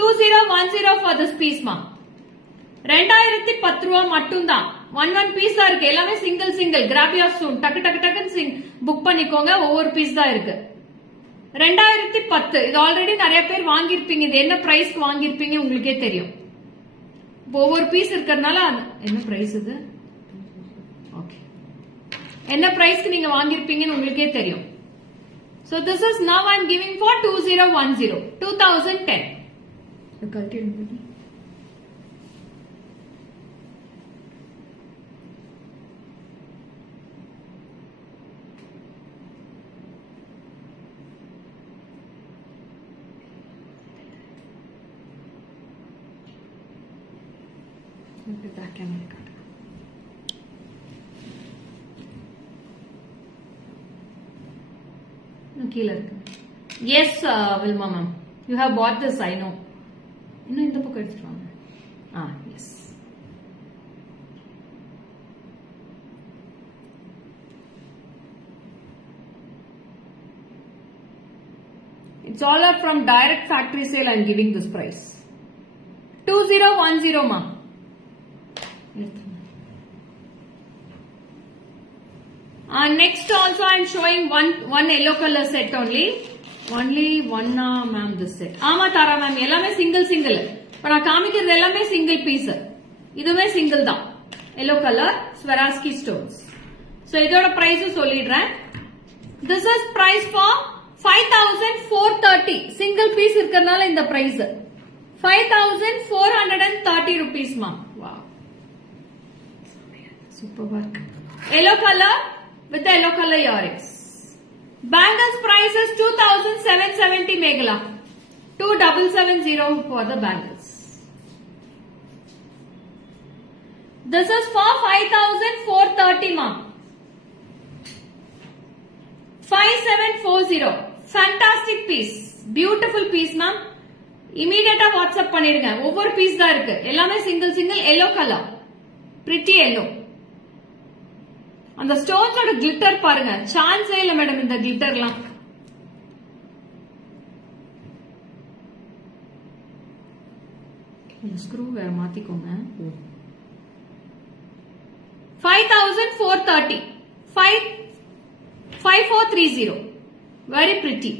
2010 for this piece ma'am. 2010 ரூபாய் மட்டும்தான். One piece தான் இருக்கு. எல்லாமே single graph your சூன். டக்கு புக் பண்ணிக்கோங்க. ஒவ்வொரு பீஸ் தான் இருக்கு. 2010. இது ஆல்ரெடி நிறைய பேர் வாங்கியிருப்பீங்க. இது என்ன பிரைஸ்க்கு வாங்கியிருப்பீங்க உங்களுக்கே தெரியும். ஒவ்வொரு பீஸ் இருக்கிறதுனால என்ன பிரைஸ் இது, ஓகே, என்ன பிரைஸ்க்கு நீங்க வாங்கியிருப்பீங்கன்னு உங்களுக்கே தெரியும். So this is now I am giving for 2010. கழட்டி எடுங்க. பேக் கேமரா காட்டுங்க. கீழே இருக்கு. Yes Wilma ma'am, you have bought this, I know. இன்னும் இந்த பக்கம் எடுத்துட்டு வாங்க. Yes. It's all up from direct factory sale. I'm giving this price 2010 ma. Next also I'm showing one yellow color set only one ma'am this set. ஆமா தாரா மேம், எல்லாமே சிங்கிள் இப்ப நான் காமிக்கிறது எல்லாமே சிங்கிள் பீஸ். இதுவே சிங்கிள் தான். yellow color Swarovski stones. So இதோட price சொல்லிடுறேன். This is price for 5430. Single piece இருக்கறனால இந்த price 5430 rupees ma. Wow, super work. Yellow color with the yellow color earrings. Bangles price is 2770 Meghala. 2770 for the bangles. This is for 5430 ma. 5740. Fantastic piece. Beautiful piece ma'am. Immediate WhatsApp பண்ணிடுங்க. ஒவ்வொரு பீஸ் தான் இருக்கு. எல்லாமே single yellow color. Pretty yellow. அந்த ஸ்டோன்ஸோட கிளிட்டர் பாருங்க, சான்ஸே இல்ல மேடம் இந்த கிளிட்டர்லாம். ஸ்க்ரூ வேற மாத்திக்கோங்க. 5430. 5430. Very pretty.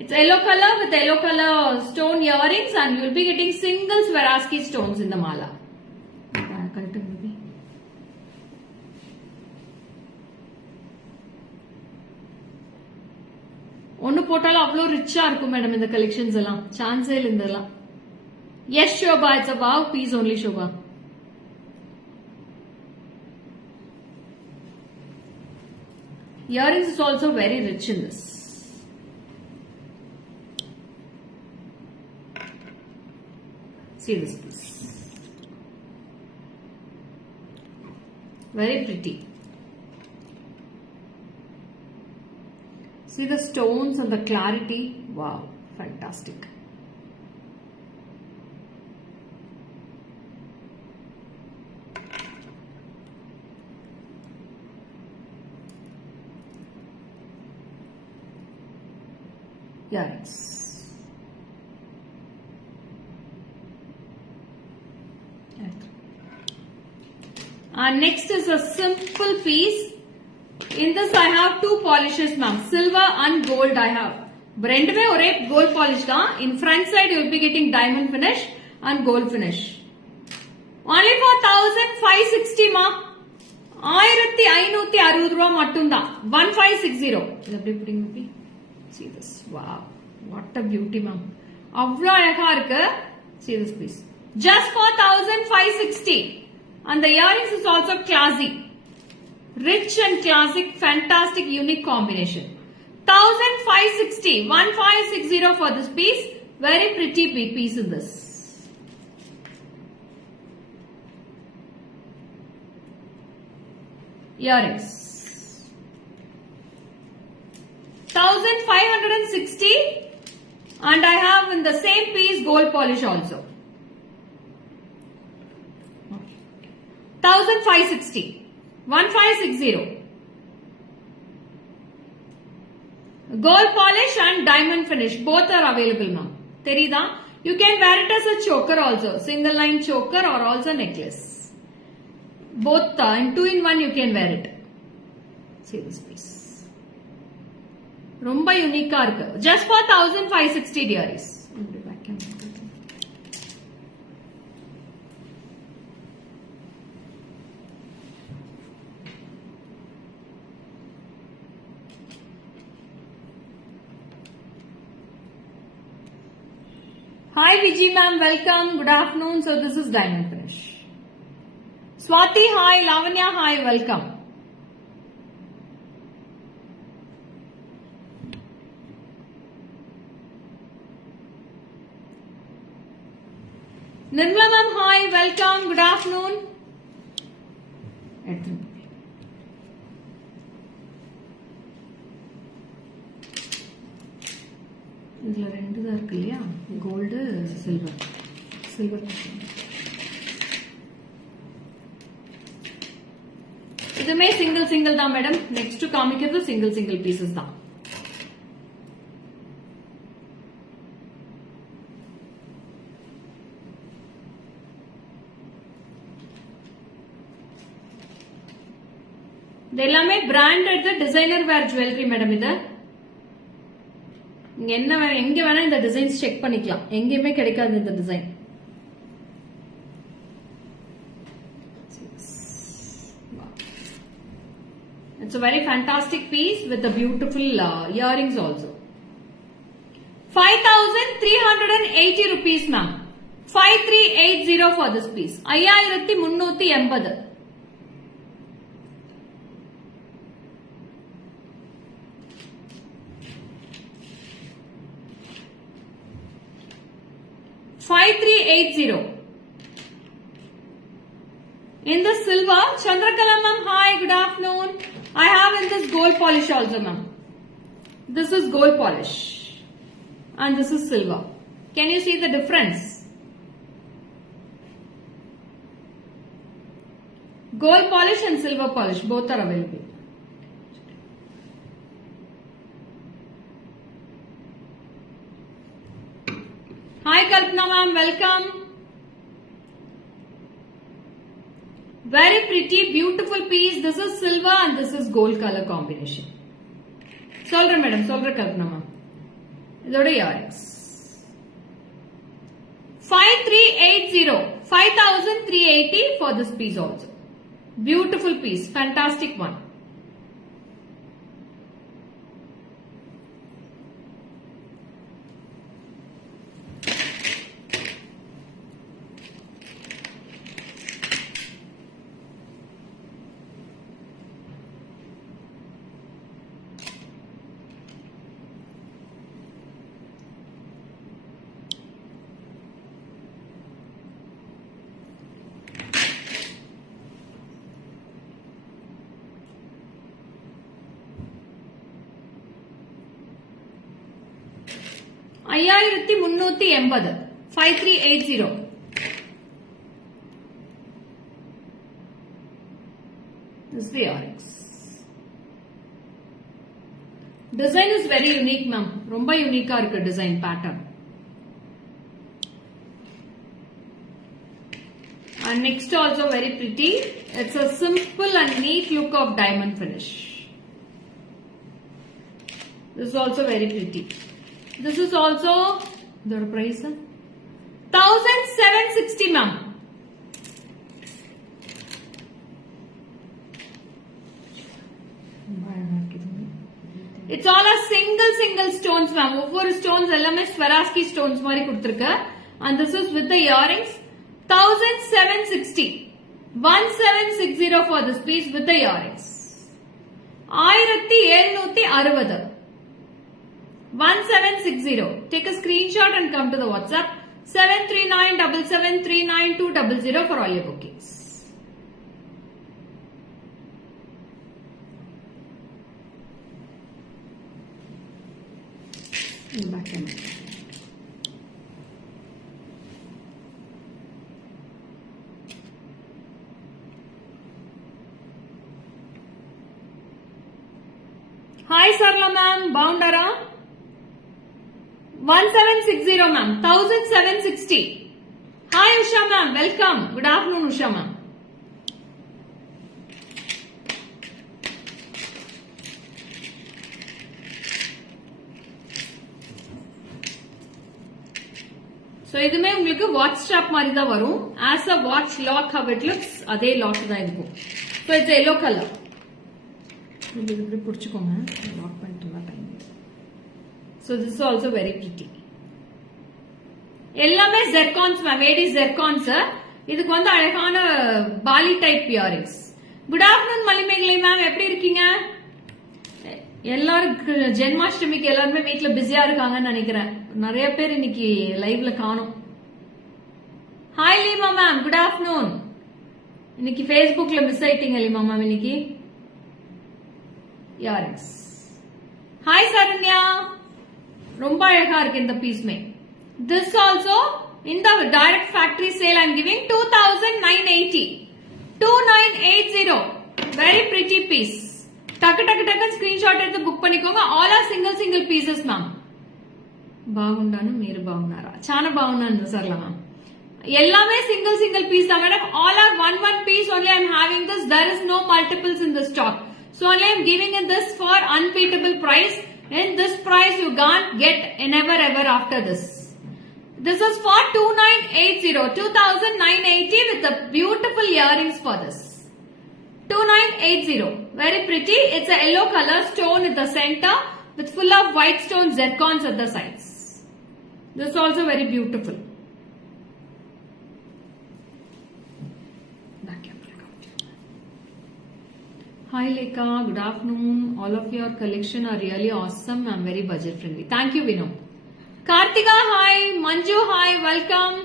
It's yellow color with yellow color stone earrings and you will be getting single Swarovski stones in the mala. ஒன்னு போட்டாலும் அவ்வளவு ரிச்சா இருக்கும் மேடம் இந்த கலெக்ஷன்ஸ் எல்லாம். சான்ஸே இல்ல இதெல்லாம். Yes Shobha, it's a wow piece only Shobha. Earrings is also very rich in this. See this piece. Very pretty. See the stones and the clarity. Wow, fantastic. Yes. Next is a simple piece. In this I have two polishes ma'am, silver and gold I have. ரெண்டுமே ஒரே gold polish தான். In front side you will be getting diamond finish and gold finish. Only for 1560 ma. 1560 ரூபாய் மட்டும் தான். 1560. இது அப்படியே பிடிங்க. See this. Wow, what a beauty ma'am. அவ்வளவு அழகா இருக்கு. See this piece. Just for 1560. And the earrings is also classy. Rich and classic, fantastic, unique combination. 1560. 1560 for this piece. Very pretty piece in this. Earrings. 1560. And I have in the same piece gold polish also. 1560. 1560. Gold polish and diamond finish. Both are available ma'am. Terida. You can wear it as a choker also. Single line choker or also necklace. Both in 2-in-1 you can wear it. See this piece. Romba unique இருக்கு. Just for 1560 dearies. Hi Vijay ma'am, welcome. Good afternoon. So this is diamond finish. Swati, hi. Lavanya, hi. Welcome. Nirmala ma'am, hi. Welcome. Good afternoon. இதுல ரெண்டு தான் இருக்கு இல்லையா, gold silver. இதுமே சிங்கிள் தான் madam. Next காமிக்கிறது single pieces தான். இது எல்லாமே பிராண்டட் டிசைனர் வேர் ஜுவல்லரி மேடம். இது என்ன எங்க வேணா இந்த டிசைன்ஸ் செக் பண்ணிக்கலாம், எங்கேயுமே கிடைக்காது இந்த design. It's a very fantastic piece with the beautiful earrings also. 5,380 rupees ma'am. 5380 for this piece. 5380. 5380. In the silver, Chandrakala ma'am, hi, good afternoon. I have in this gold polish also ma'am. This is gold polish and this is silver. Can you see the difference? Gold polish and silver polish both are available. Hi Kalpana ma'am, welcome. Very pretty, beautiful piece. This is silver and this is gold color combination. Solra madam, solra Kalpana ma'am. Idoda earrings. 5380, 5380 for this piece also. Beautiful piece, fantastic one. ஐயாயிரத்தி 380. 5380. This is the earrings. Design is very unique ma'am. ரொம்ப யூனிக்கா இருக்கு design pattern. And next also very pretty. It's a simple and neat look of diamond finish. This is also very pretty. This is also the price 1760 ma'am. It's all a single stones ma'am. ஒவ்வொரு stones எல்லாமே Swarovski stones மாதிரி கொடுத்திருக்க. And this is with the earrings 1760. 1760 for this piece with the earrings. 1760. 1760. Take a screenshot and come to the WhatsApp 73977392200 for all your bookings. Hi Sarla ma'am, Boundara. 1760 ma'am, 1760. Hi Usha ma'am, welcome. Good afternoon Usha ma'am. So இதுமே உங்களுக்கு watch strap மாதிரி தான் வரும். As a watch lock how it looks, அதே லாக் தான் இருக்கும். So it's a yellow color. இது இப்படி புடிச்சுக்கோங்க. லாக் பண்ணிட்டா time. So this is also very pretty. எல்லாமே ஜெர்கான்ஸ் மேம், ஏடி ஜெர்கான்ஸ். இதுக்கு வந்து அழகான பாலி type earrings. Good afternoon Manimekalai ma'am, எப்படி இருக்கீங்க? எல்லாரும் ஜென்மாஷ்டமிக்கு எல்லாருமே வீட்டுல பிஸியா இருக்காங்கன்னு நினைக்கிறேன். நிறைய பேர் இன்னைக்கு லைவ்ல காணும். Hi Lima ma'am, good afternoon. இன்னைக்கு Facebookல மிஸ் ஆயிட்டீங்க லீமா மேம் இன்னைக்கு. இயரிங்ஸ். ஹாய் சரண்யா, ரொம்ப அழகா இருக்கு இந்த பீஸ்மே. This also in the direct factory sale I am giving 2980. 2980. Very pretty piece. டக்கு டக்கு டக்கு ஸ்கிரீன்ஷாட் எடுத்து புக் பண்ணிக்கோங்க. All are single pieces ma'am. బాగుండాను మీరు బాగున్నారా? చాలా బాగున్నాను సర్లా మ్యామ్. எல்லாமே single piece தான் madam. All are one piece only. I am having this. There is no multiples in the stock. So only I am giving it this for unbeatable price. In this price you can't get never ever after this. This is for 2980. 2980 with the beautiful earrings for this. 2980. Very pretty. It's a yellow color stone at the center with full of white stone zircons at the sides. This is also very beautiful. Hi Lekha, good afternoon. All of your collection are really awesome. I'm very budget friendly. Thank you Vino. Kartika, hi. Manju, hi. Welcome.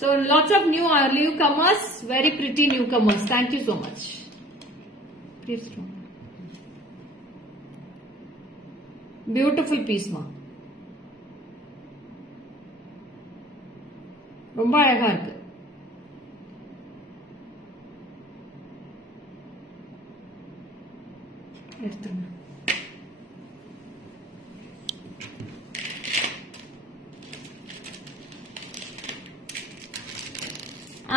So lots of newcomers, very pretty newcomers. Thank you so much. Please. Beautiful piece ma. ரொம்ப அழகா இருக்கு. எடுத்துங்க.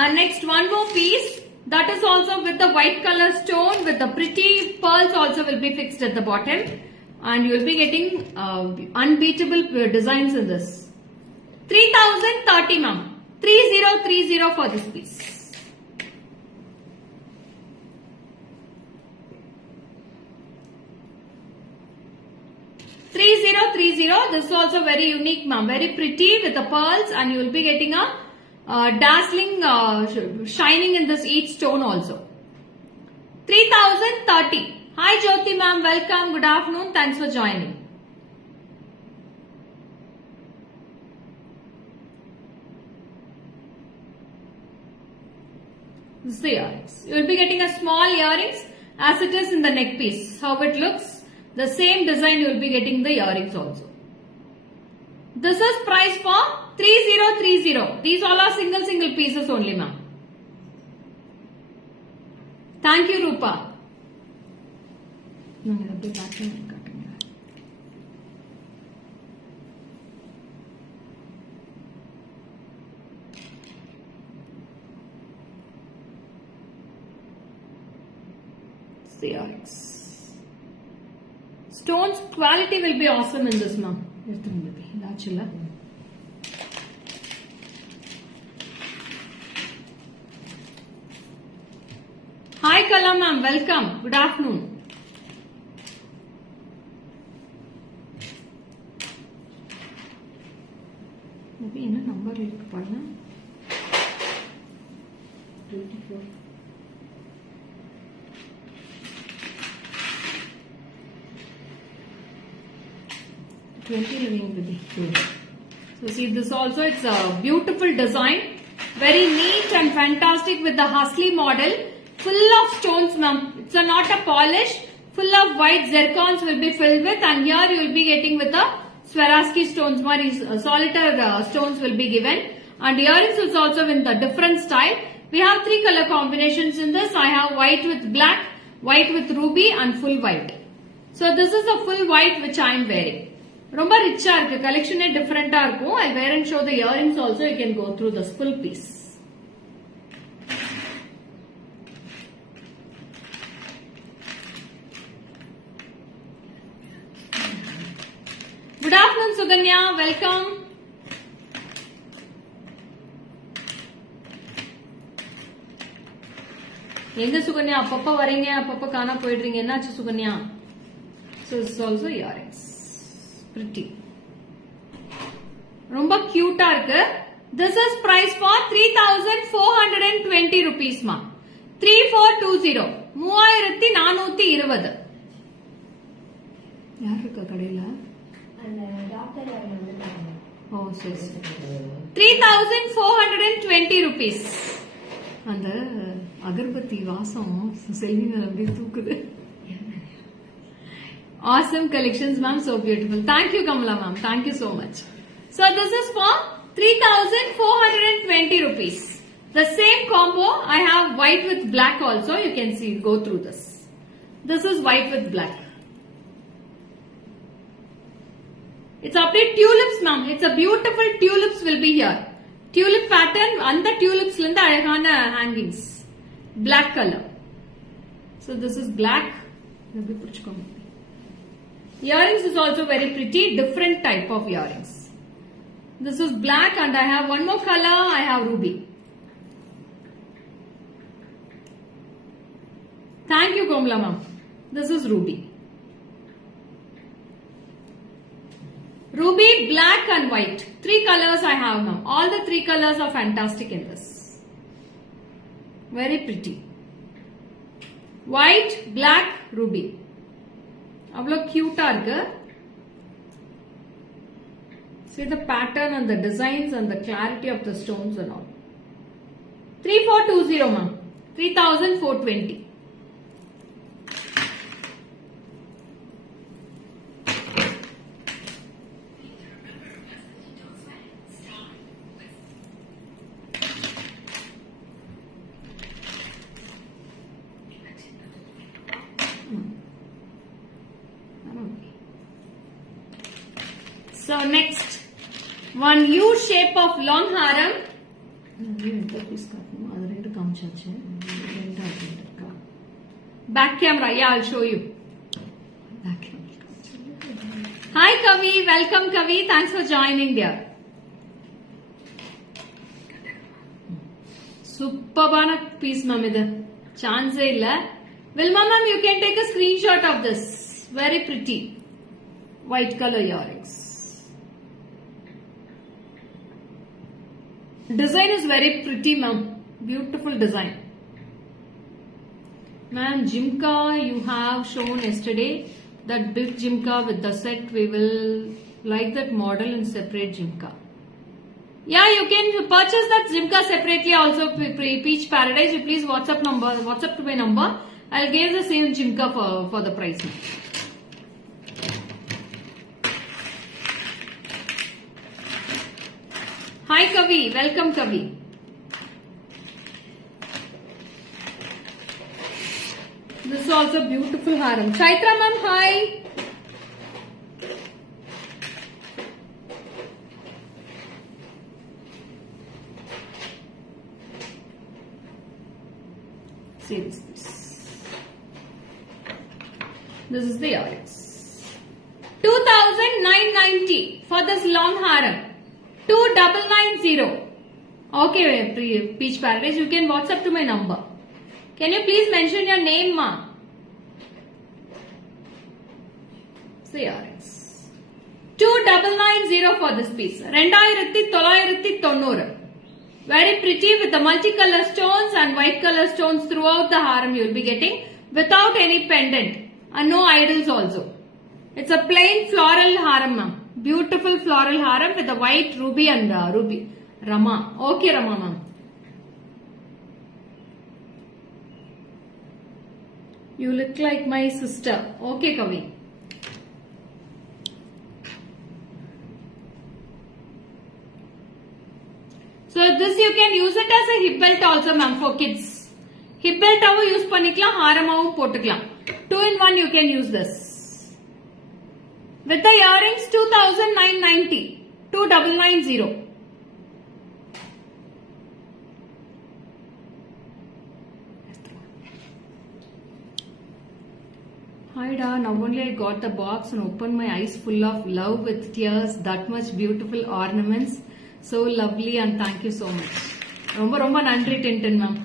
And next one more piece that is also with the white color stone with the pretty pearls also will be fixed at the bottom, and you will be getting unbeatable designs in this. 3030 ma'am. 3030 for this piece. This is also very unique ma'am, very pretty with the pearls, and you will be getting a dazzling shining in this each stone also. 3030. Hi Jyoti ma'am, welcome. Good afternoon. Thanks for joining. This is the earrings. You will be getting a small earrings as it is in the neck piece. How it looks. The same design you will be getting the earrings also. This is price for 3030. These all are single pieces only ma'am. Thank you Rupa. Earrings. Stones quality will be awesome in this ma'am. Hi Kala ma'am, welcome. Good afternoon. என்ன நம்பர் இருக்கு பாருங்க. 24. So see this also, it's a beautiful design, very neat and fantastic with the Hustley model, full of stones ma'am. It's not a polish, full of white zircons will be filled with, and here you will be getting with the Swarovski stones, solitaire stones will be given, and earrings is also in the different style. We have 3 color combinations in this. I have white with black, white with ruby, and full white. So this is a full white which I am wearing. ரொம்ப ரிச்சா இருக்கு, கலெக்ஷனே டிஃபரெண்டா இருக்கும். I wear and show the earrings also. You can go through this full piece. Good afternoon Suganya, welcome. எங்க சுகன்யா அப்பப்ப வரீங்க, அப்பப்ப காணா போயிடுறீங்க, என்னாச்சு Sukanya? So this is also earrings. Pretty. ரொம்ப கியூட்டா இருக்கு. This is price for 3,420 rupees ma. 3420 3420. யார் இருக்கா கடையில? அந்த டாக்டர் வந்துட்டாங்க. ஓ சரி. 3,420 rupees. அந்த அகர்பத்தி வாசம் செல்வி மேல அப்படியே தூக்குது. Awesome collections, ma'am. So beautiful. Thank you, Kamala, ma'am. Thank you so much. So this is for 3,420 rupees. The same combo, I have white with black also. You can see, go through this. This is white with black. It's update tulips, ma'am. It's a beautiful tulips will be here. Tulip pattern and the tulips linda alagana hangings. Black color. So this is black. Earrings is also very pretty, different type of earrings. This is black and I have one more color, I have ruby. Thank you, Komla ma'am. This is ruby. Ruby, black and white. 3 colors I have now. All the 3 colors are fantastic in this. Very pretty. White, black, ruby. அவ்வளோ கியூட்டா இருக்கு. See the pattern and the designs and the clarity of the stones and all. 3420 ma'am. 3,420. So next, one U shape of long haram. Back camera, yeah, I'll show you. Back camera. Hi Kavi, welcome Kavi. Thanks for joining there. Superbana piece, ma'am. Chance illa. Wilma ma'am, you can take a screenshot of this. Very pretty. White color earrings. Design is very pretty, ma'am. Beautiful design. Ma'am, Jimka you have shown yesterday. That big Jimka with the set, we will like that model in separate Jimka. Yeah, you can purchase that Jimka separately also. Peach Paradise, you please WhatsApp to my number. I'll give the same Jimka for the price. Hi Kavi, welcome Kavi. This is also beautiful haram. Chaitra ma'am, hi. See this. This is the earrings. 2,990 for this long haram. 2,990. Okay, Peach Paradise, you can WhatsApp to my number. Can you please mention your name, ma? See earrings. 2,990 for this piece. 2,990. Very pretty with the multicolor stones and white color stones throughout the haram you will be getting without any pendant and no idols also. It's a plain floral haram, ma'am. Beautiful floral haram with the white ruby and ruby. Rama. Okay, Rama, ma'am. You look like my sister. Okay, Kavi. So this you can use it as a hip belt also, ma'am, for kids. Hip belt avu use panikalam, haramavu potukalam. 2-in-1 you can use this. With the earrings 2,990. 2,990. Hi da, now only I got the box and opened my eyes full of love with tears. That much beautiful ornaments. So lovely and thank you so much. ரொம்ப ரொம்ப நன்றி டென்டன் மேம்.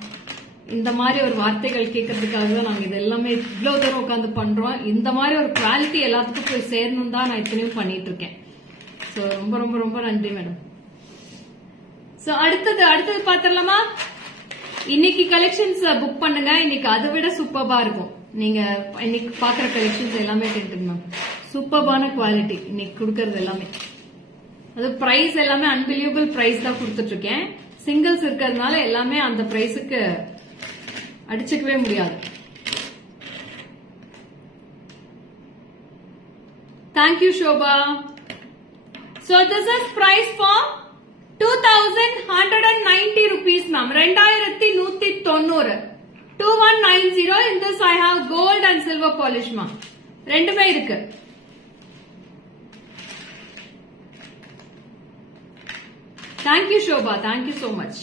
இந்த மாதிரி ஒரு வார்த்தைகள் கேட்கறதுக்காக தான் நாங்க இது எல்லாமே இவ்வளவு தூரம் உட்காந்து பண்றோம். இந்த மாதிரி ஒரு குவாலிட்டி எல்லாத்துக்கும் போய் சேரணும் தான் நான் இத்தனையும் பண்ணிட்டு இருக்கேன். ஸோ சோ ரொம்ப ரொம்ப ரொம்ப நன்றி மேடம். சோ அடுத்தது பாத்திரலாமா? இன்னைக்கு கலெக்ஷன்ஸ் புக் பண்ணுங்க. இன்னைக்கு அதை விட சூப்பர்பா இருக்கும். நீங்க இன்னைக்கு பாக்குற கலெக்ஷன்ஸ் எல்லாமே டென்ட் மேம், சூப்பர்பான குவாலிட்டி இன்னைக்கு கொடுக்கறது எல்லாமே. அது பிரைஸ் எல்லாமே அன்பிலியபிள் பிரைஸ் தான் கொடுத்துட்டு இருக்கேன். சிங்கிள்ஸ் இருக்கிறதுனால எல்லாமே அந்த பிரைஸுக்கு அடிச்சுக்கவே முடியாது. Thank you Shobha. So this is price for 2190 rupees ma'am. 2190. 2190. In this I have gold and silver polish ma'am. ரெண்டுமே இருக்கு. Thank you Shobha. Thank you so much.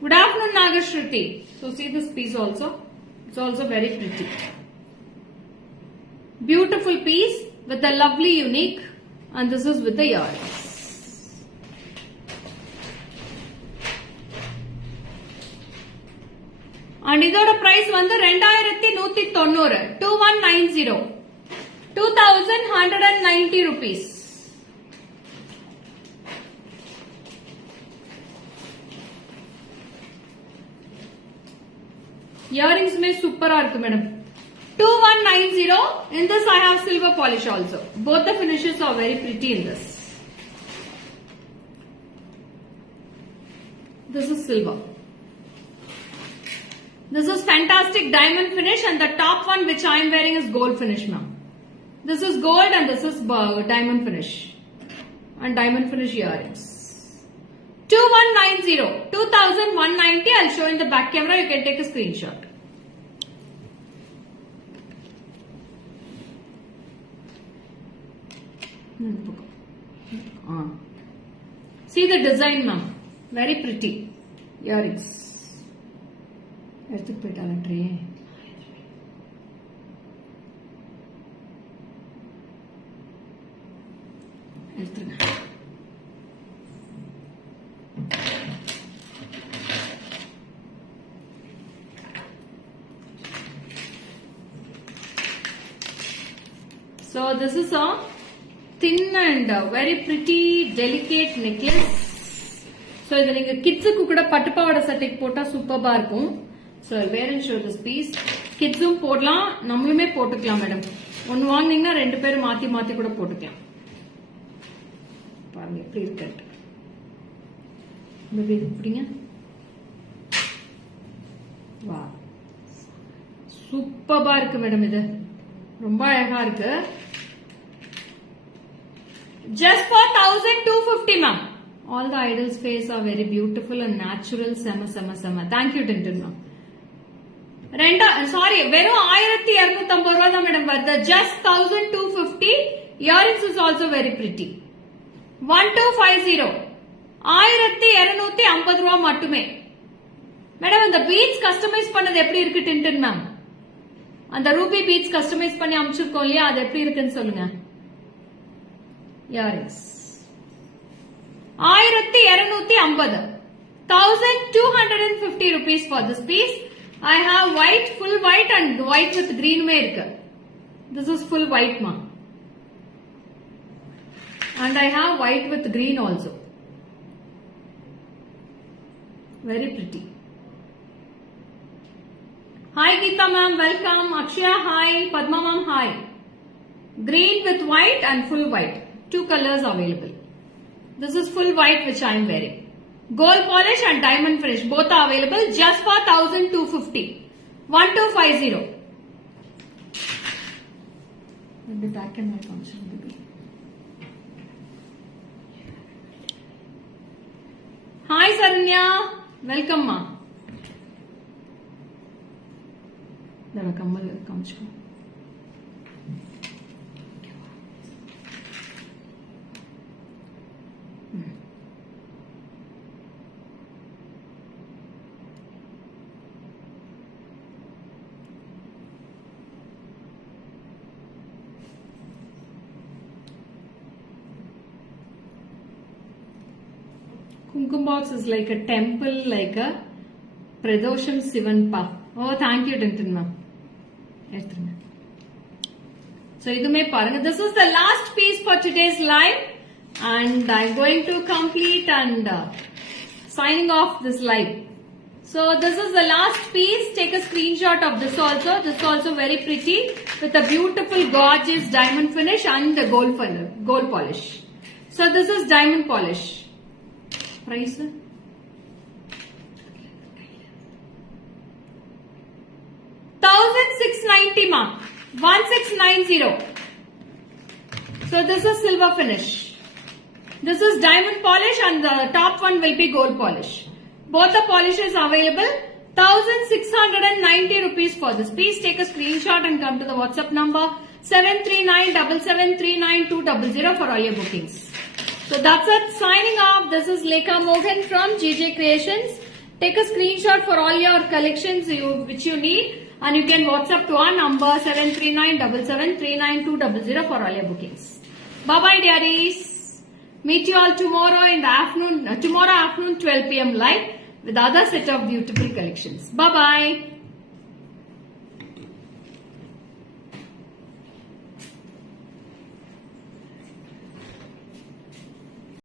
Good afternoon, Nagashruti. So see this piece also. It's also very pretty. Beautiful piece with a lovely unique, and this is with the earrings. And இதோட price வந்து 2190. 2190. 2190 rupees. Earrings में super இருக்கு மேடம். 2190. In this I have silver polish also. Both the finishes are very pretty in this. This is silver. This is fantastic diamond finish, and the top one which I am wearing is gold finish ma'am. This is gold and this is diamond finish. And diamond finish earrings. 2190. 2190. I'll show in the back camera. You can take a screenshot. See the design ma'am. Very pretty earrings. எடுத்துட்டு போயிட்டாங்க ட்ரே. எடுத்துருங்க. So this is a thin and very pretty delicate necklace. So இத நீங்க கிட்ஸுக்கு கூட பட்டுப்பாவாடை சட்டைக்கு போட்டா சூப்பர்பா இருக்கும். So I'll wear and show this piece. கிட்ஸும் போடலாம், நம்மளுமே போட்டுக்கலாம் மேடம். ஒன்னு வாங்குனீங்கன்னா ரெண்டு பேரும் மாத்தி மாத்தி கூட போட்டுக்கலாம். பாருங்க எப்படி இருக்கு. பேபி எப்படிங்க? வா, சூப்பர்பா இருக்கு மேடம். இது ரொம்ப அழகா இருக்கு. Just for 1250 ma'am. All the idols' face are very beautiful and natural. Sema. Thank you Tintin ma'am. Sorry, வெறும் 1250 ரூபாய் தான் மேடம் வருது. Just 1250. Earrings is also very pretty. 1250. 1250 ரூபாய் மட்டுமே. மேடம் இந்த பீட்ஸ் கஸ்டமைஸ் பண்ணது எப்படி இருக்கு டின்டன் மேம்? அந்த ரூபி பீட்ஸ் கஸ்டமைஸ் பண்ணி அனுப்பிச்சிருக்கோம் இல்லையா, அது எப்படி இருக்குன்னு சொல்லுங்க. Earrings 1250. 1250 rupees for this piece. I have white, full white and white with green மே இருக்கு. This is full white ma. And I have white with green also. Very pretty. Hi Geeta ma'am, welcome. Akshaya hi. Padma ma'am hi. Green with white and full white. Two colors available. This is full white which I am wearing. Gold polish and diamond finish both are available just for 1250. 1250. Let me back in my function baby. Hi Saranya, welcome ma. Dara kammal kamchko. Kumkum box is like a temple, like a Pradosham Sivanpa. Oh, thank you, Tintin ma'am. So, this is the last piece for today's live, and I'm going to complete and signing off this live. So, this is the last piece. Take a screenshot of this also. This is also very pretty with a beautiful, gorgeous diamond finish and the gold polish. So, this is diamond polish. Price? 1690 ma. 1690. So this is silver finish. This is diamond polish and the top one will be gold polish. Both the polishes are available. 1690 rupees for this piece. Take a screenshot and come to the WhatsApp number 73977392200 for all your bookings. So that's it. Signing off. This is Lekha Mohan from GJ Creations. Take a screenshot for all your collections which you need. And you can WhatsApp to our number 73977392200 for all your bookings. Bye bye dearies. Meet you all tomorrow in the afternoon, 12 p.m. live with other set of beautiful collections. Bye bye.